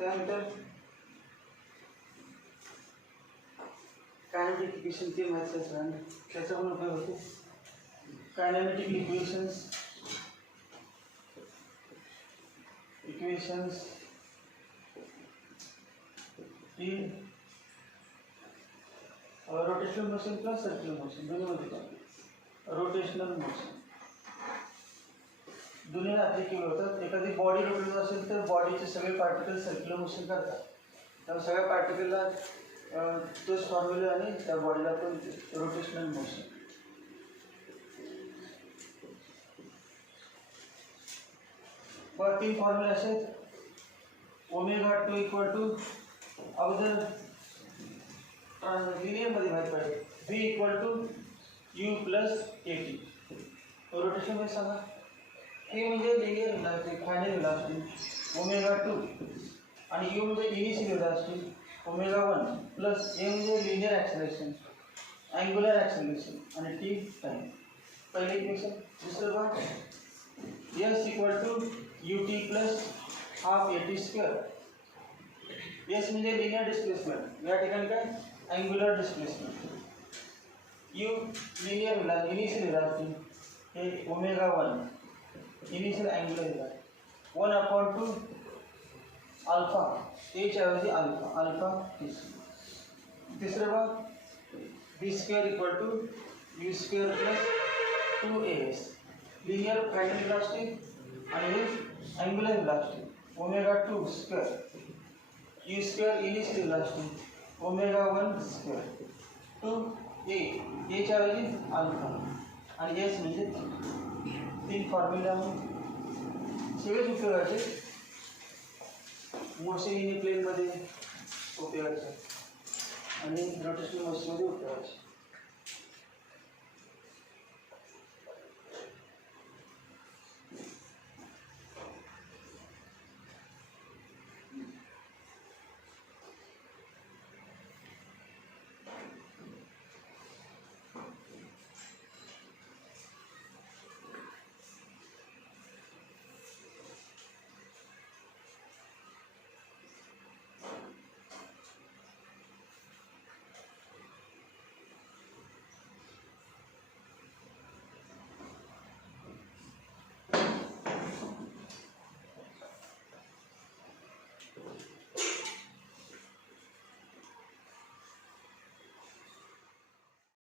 त्यानंतर कायनेटिक इक्वेशन ते माहिती असणार त्याचा पण उपयोग होतो. कायनेटिक इक्वेशन्स ही rotational motion plus circular motion दोन्हीमध्ये रोटेशनल मोशन दोन्ही ॲप्लिकेबल होतात. एखादी बॉडी रोटेट असेल तर बॉडीचे सगळे पार्टिकल सर्क्युलर मोशन करतात. त्यामुळे सगळ्या पार्टिकलला तोच फॉर्म्युला आणि त्या बॉडीला पण रोटेशनल मोशन. बघा 3 फॉर्म्युले असे आहेत. ओमेगा 2 इक्वल टू अगोदर लिनियरमध्ये माहीत पाहिजे v equal to u plus AT. Rotation मध्ये सांगा हे म्हणजे linear velocity final velocity omega 2 आणि u म्हणजे initial velocity omega 1 plus a म्हणजे लिनियर ॲक्सेलरेशन अँग्युलर ॲक्सेलरेशन आणि t टाइम. पहिले इक्वेशन. दुसरं पहा s equal to ut plus half AT square. s म्हणजे लिनियर डिस्प्लेसमेंट या ठिकाणी काय angular displacement. u linear velocity initial velocity हे omega 1 initial angular velocity 1/2 alpha a च्या ऐवजी अल्फा t. तिसरं बघ b square equal to u square plus 2as linear final velocity आणि हे angular velocity omega 2 square u square initial velocity omega 1 square 2a च्या ऐवजी alpha आणि s म्हणजे 3 फॉर्म्युला सगळेच उपयोगाचे. मोशन इन प्लेनमध्ये उपयोगाचे आणि रोटेशनल मोशनमध्ये उपयोगाचे.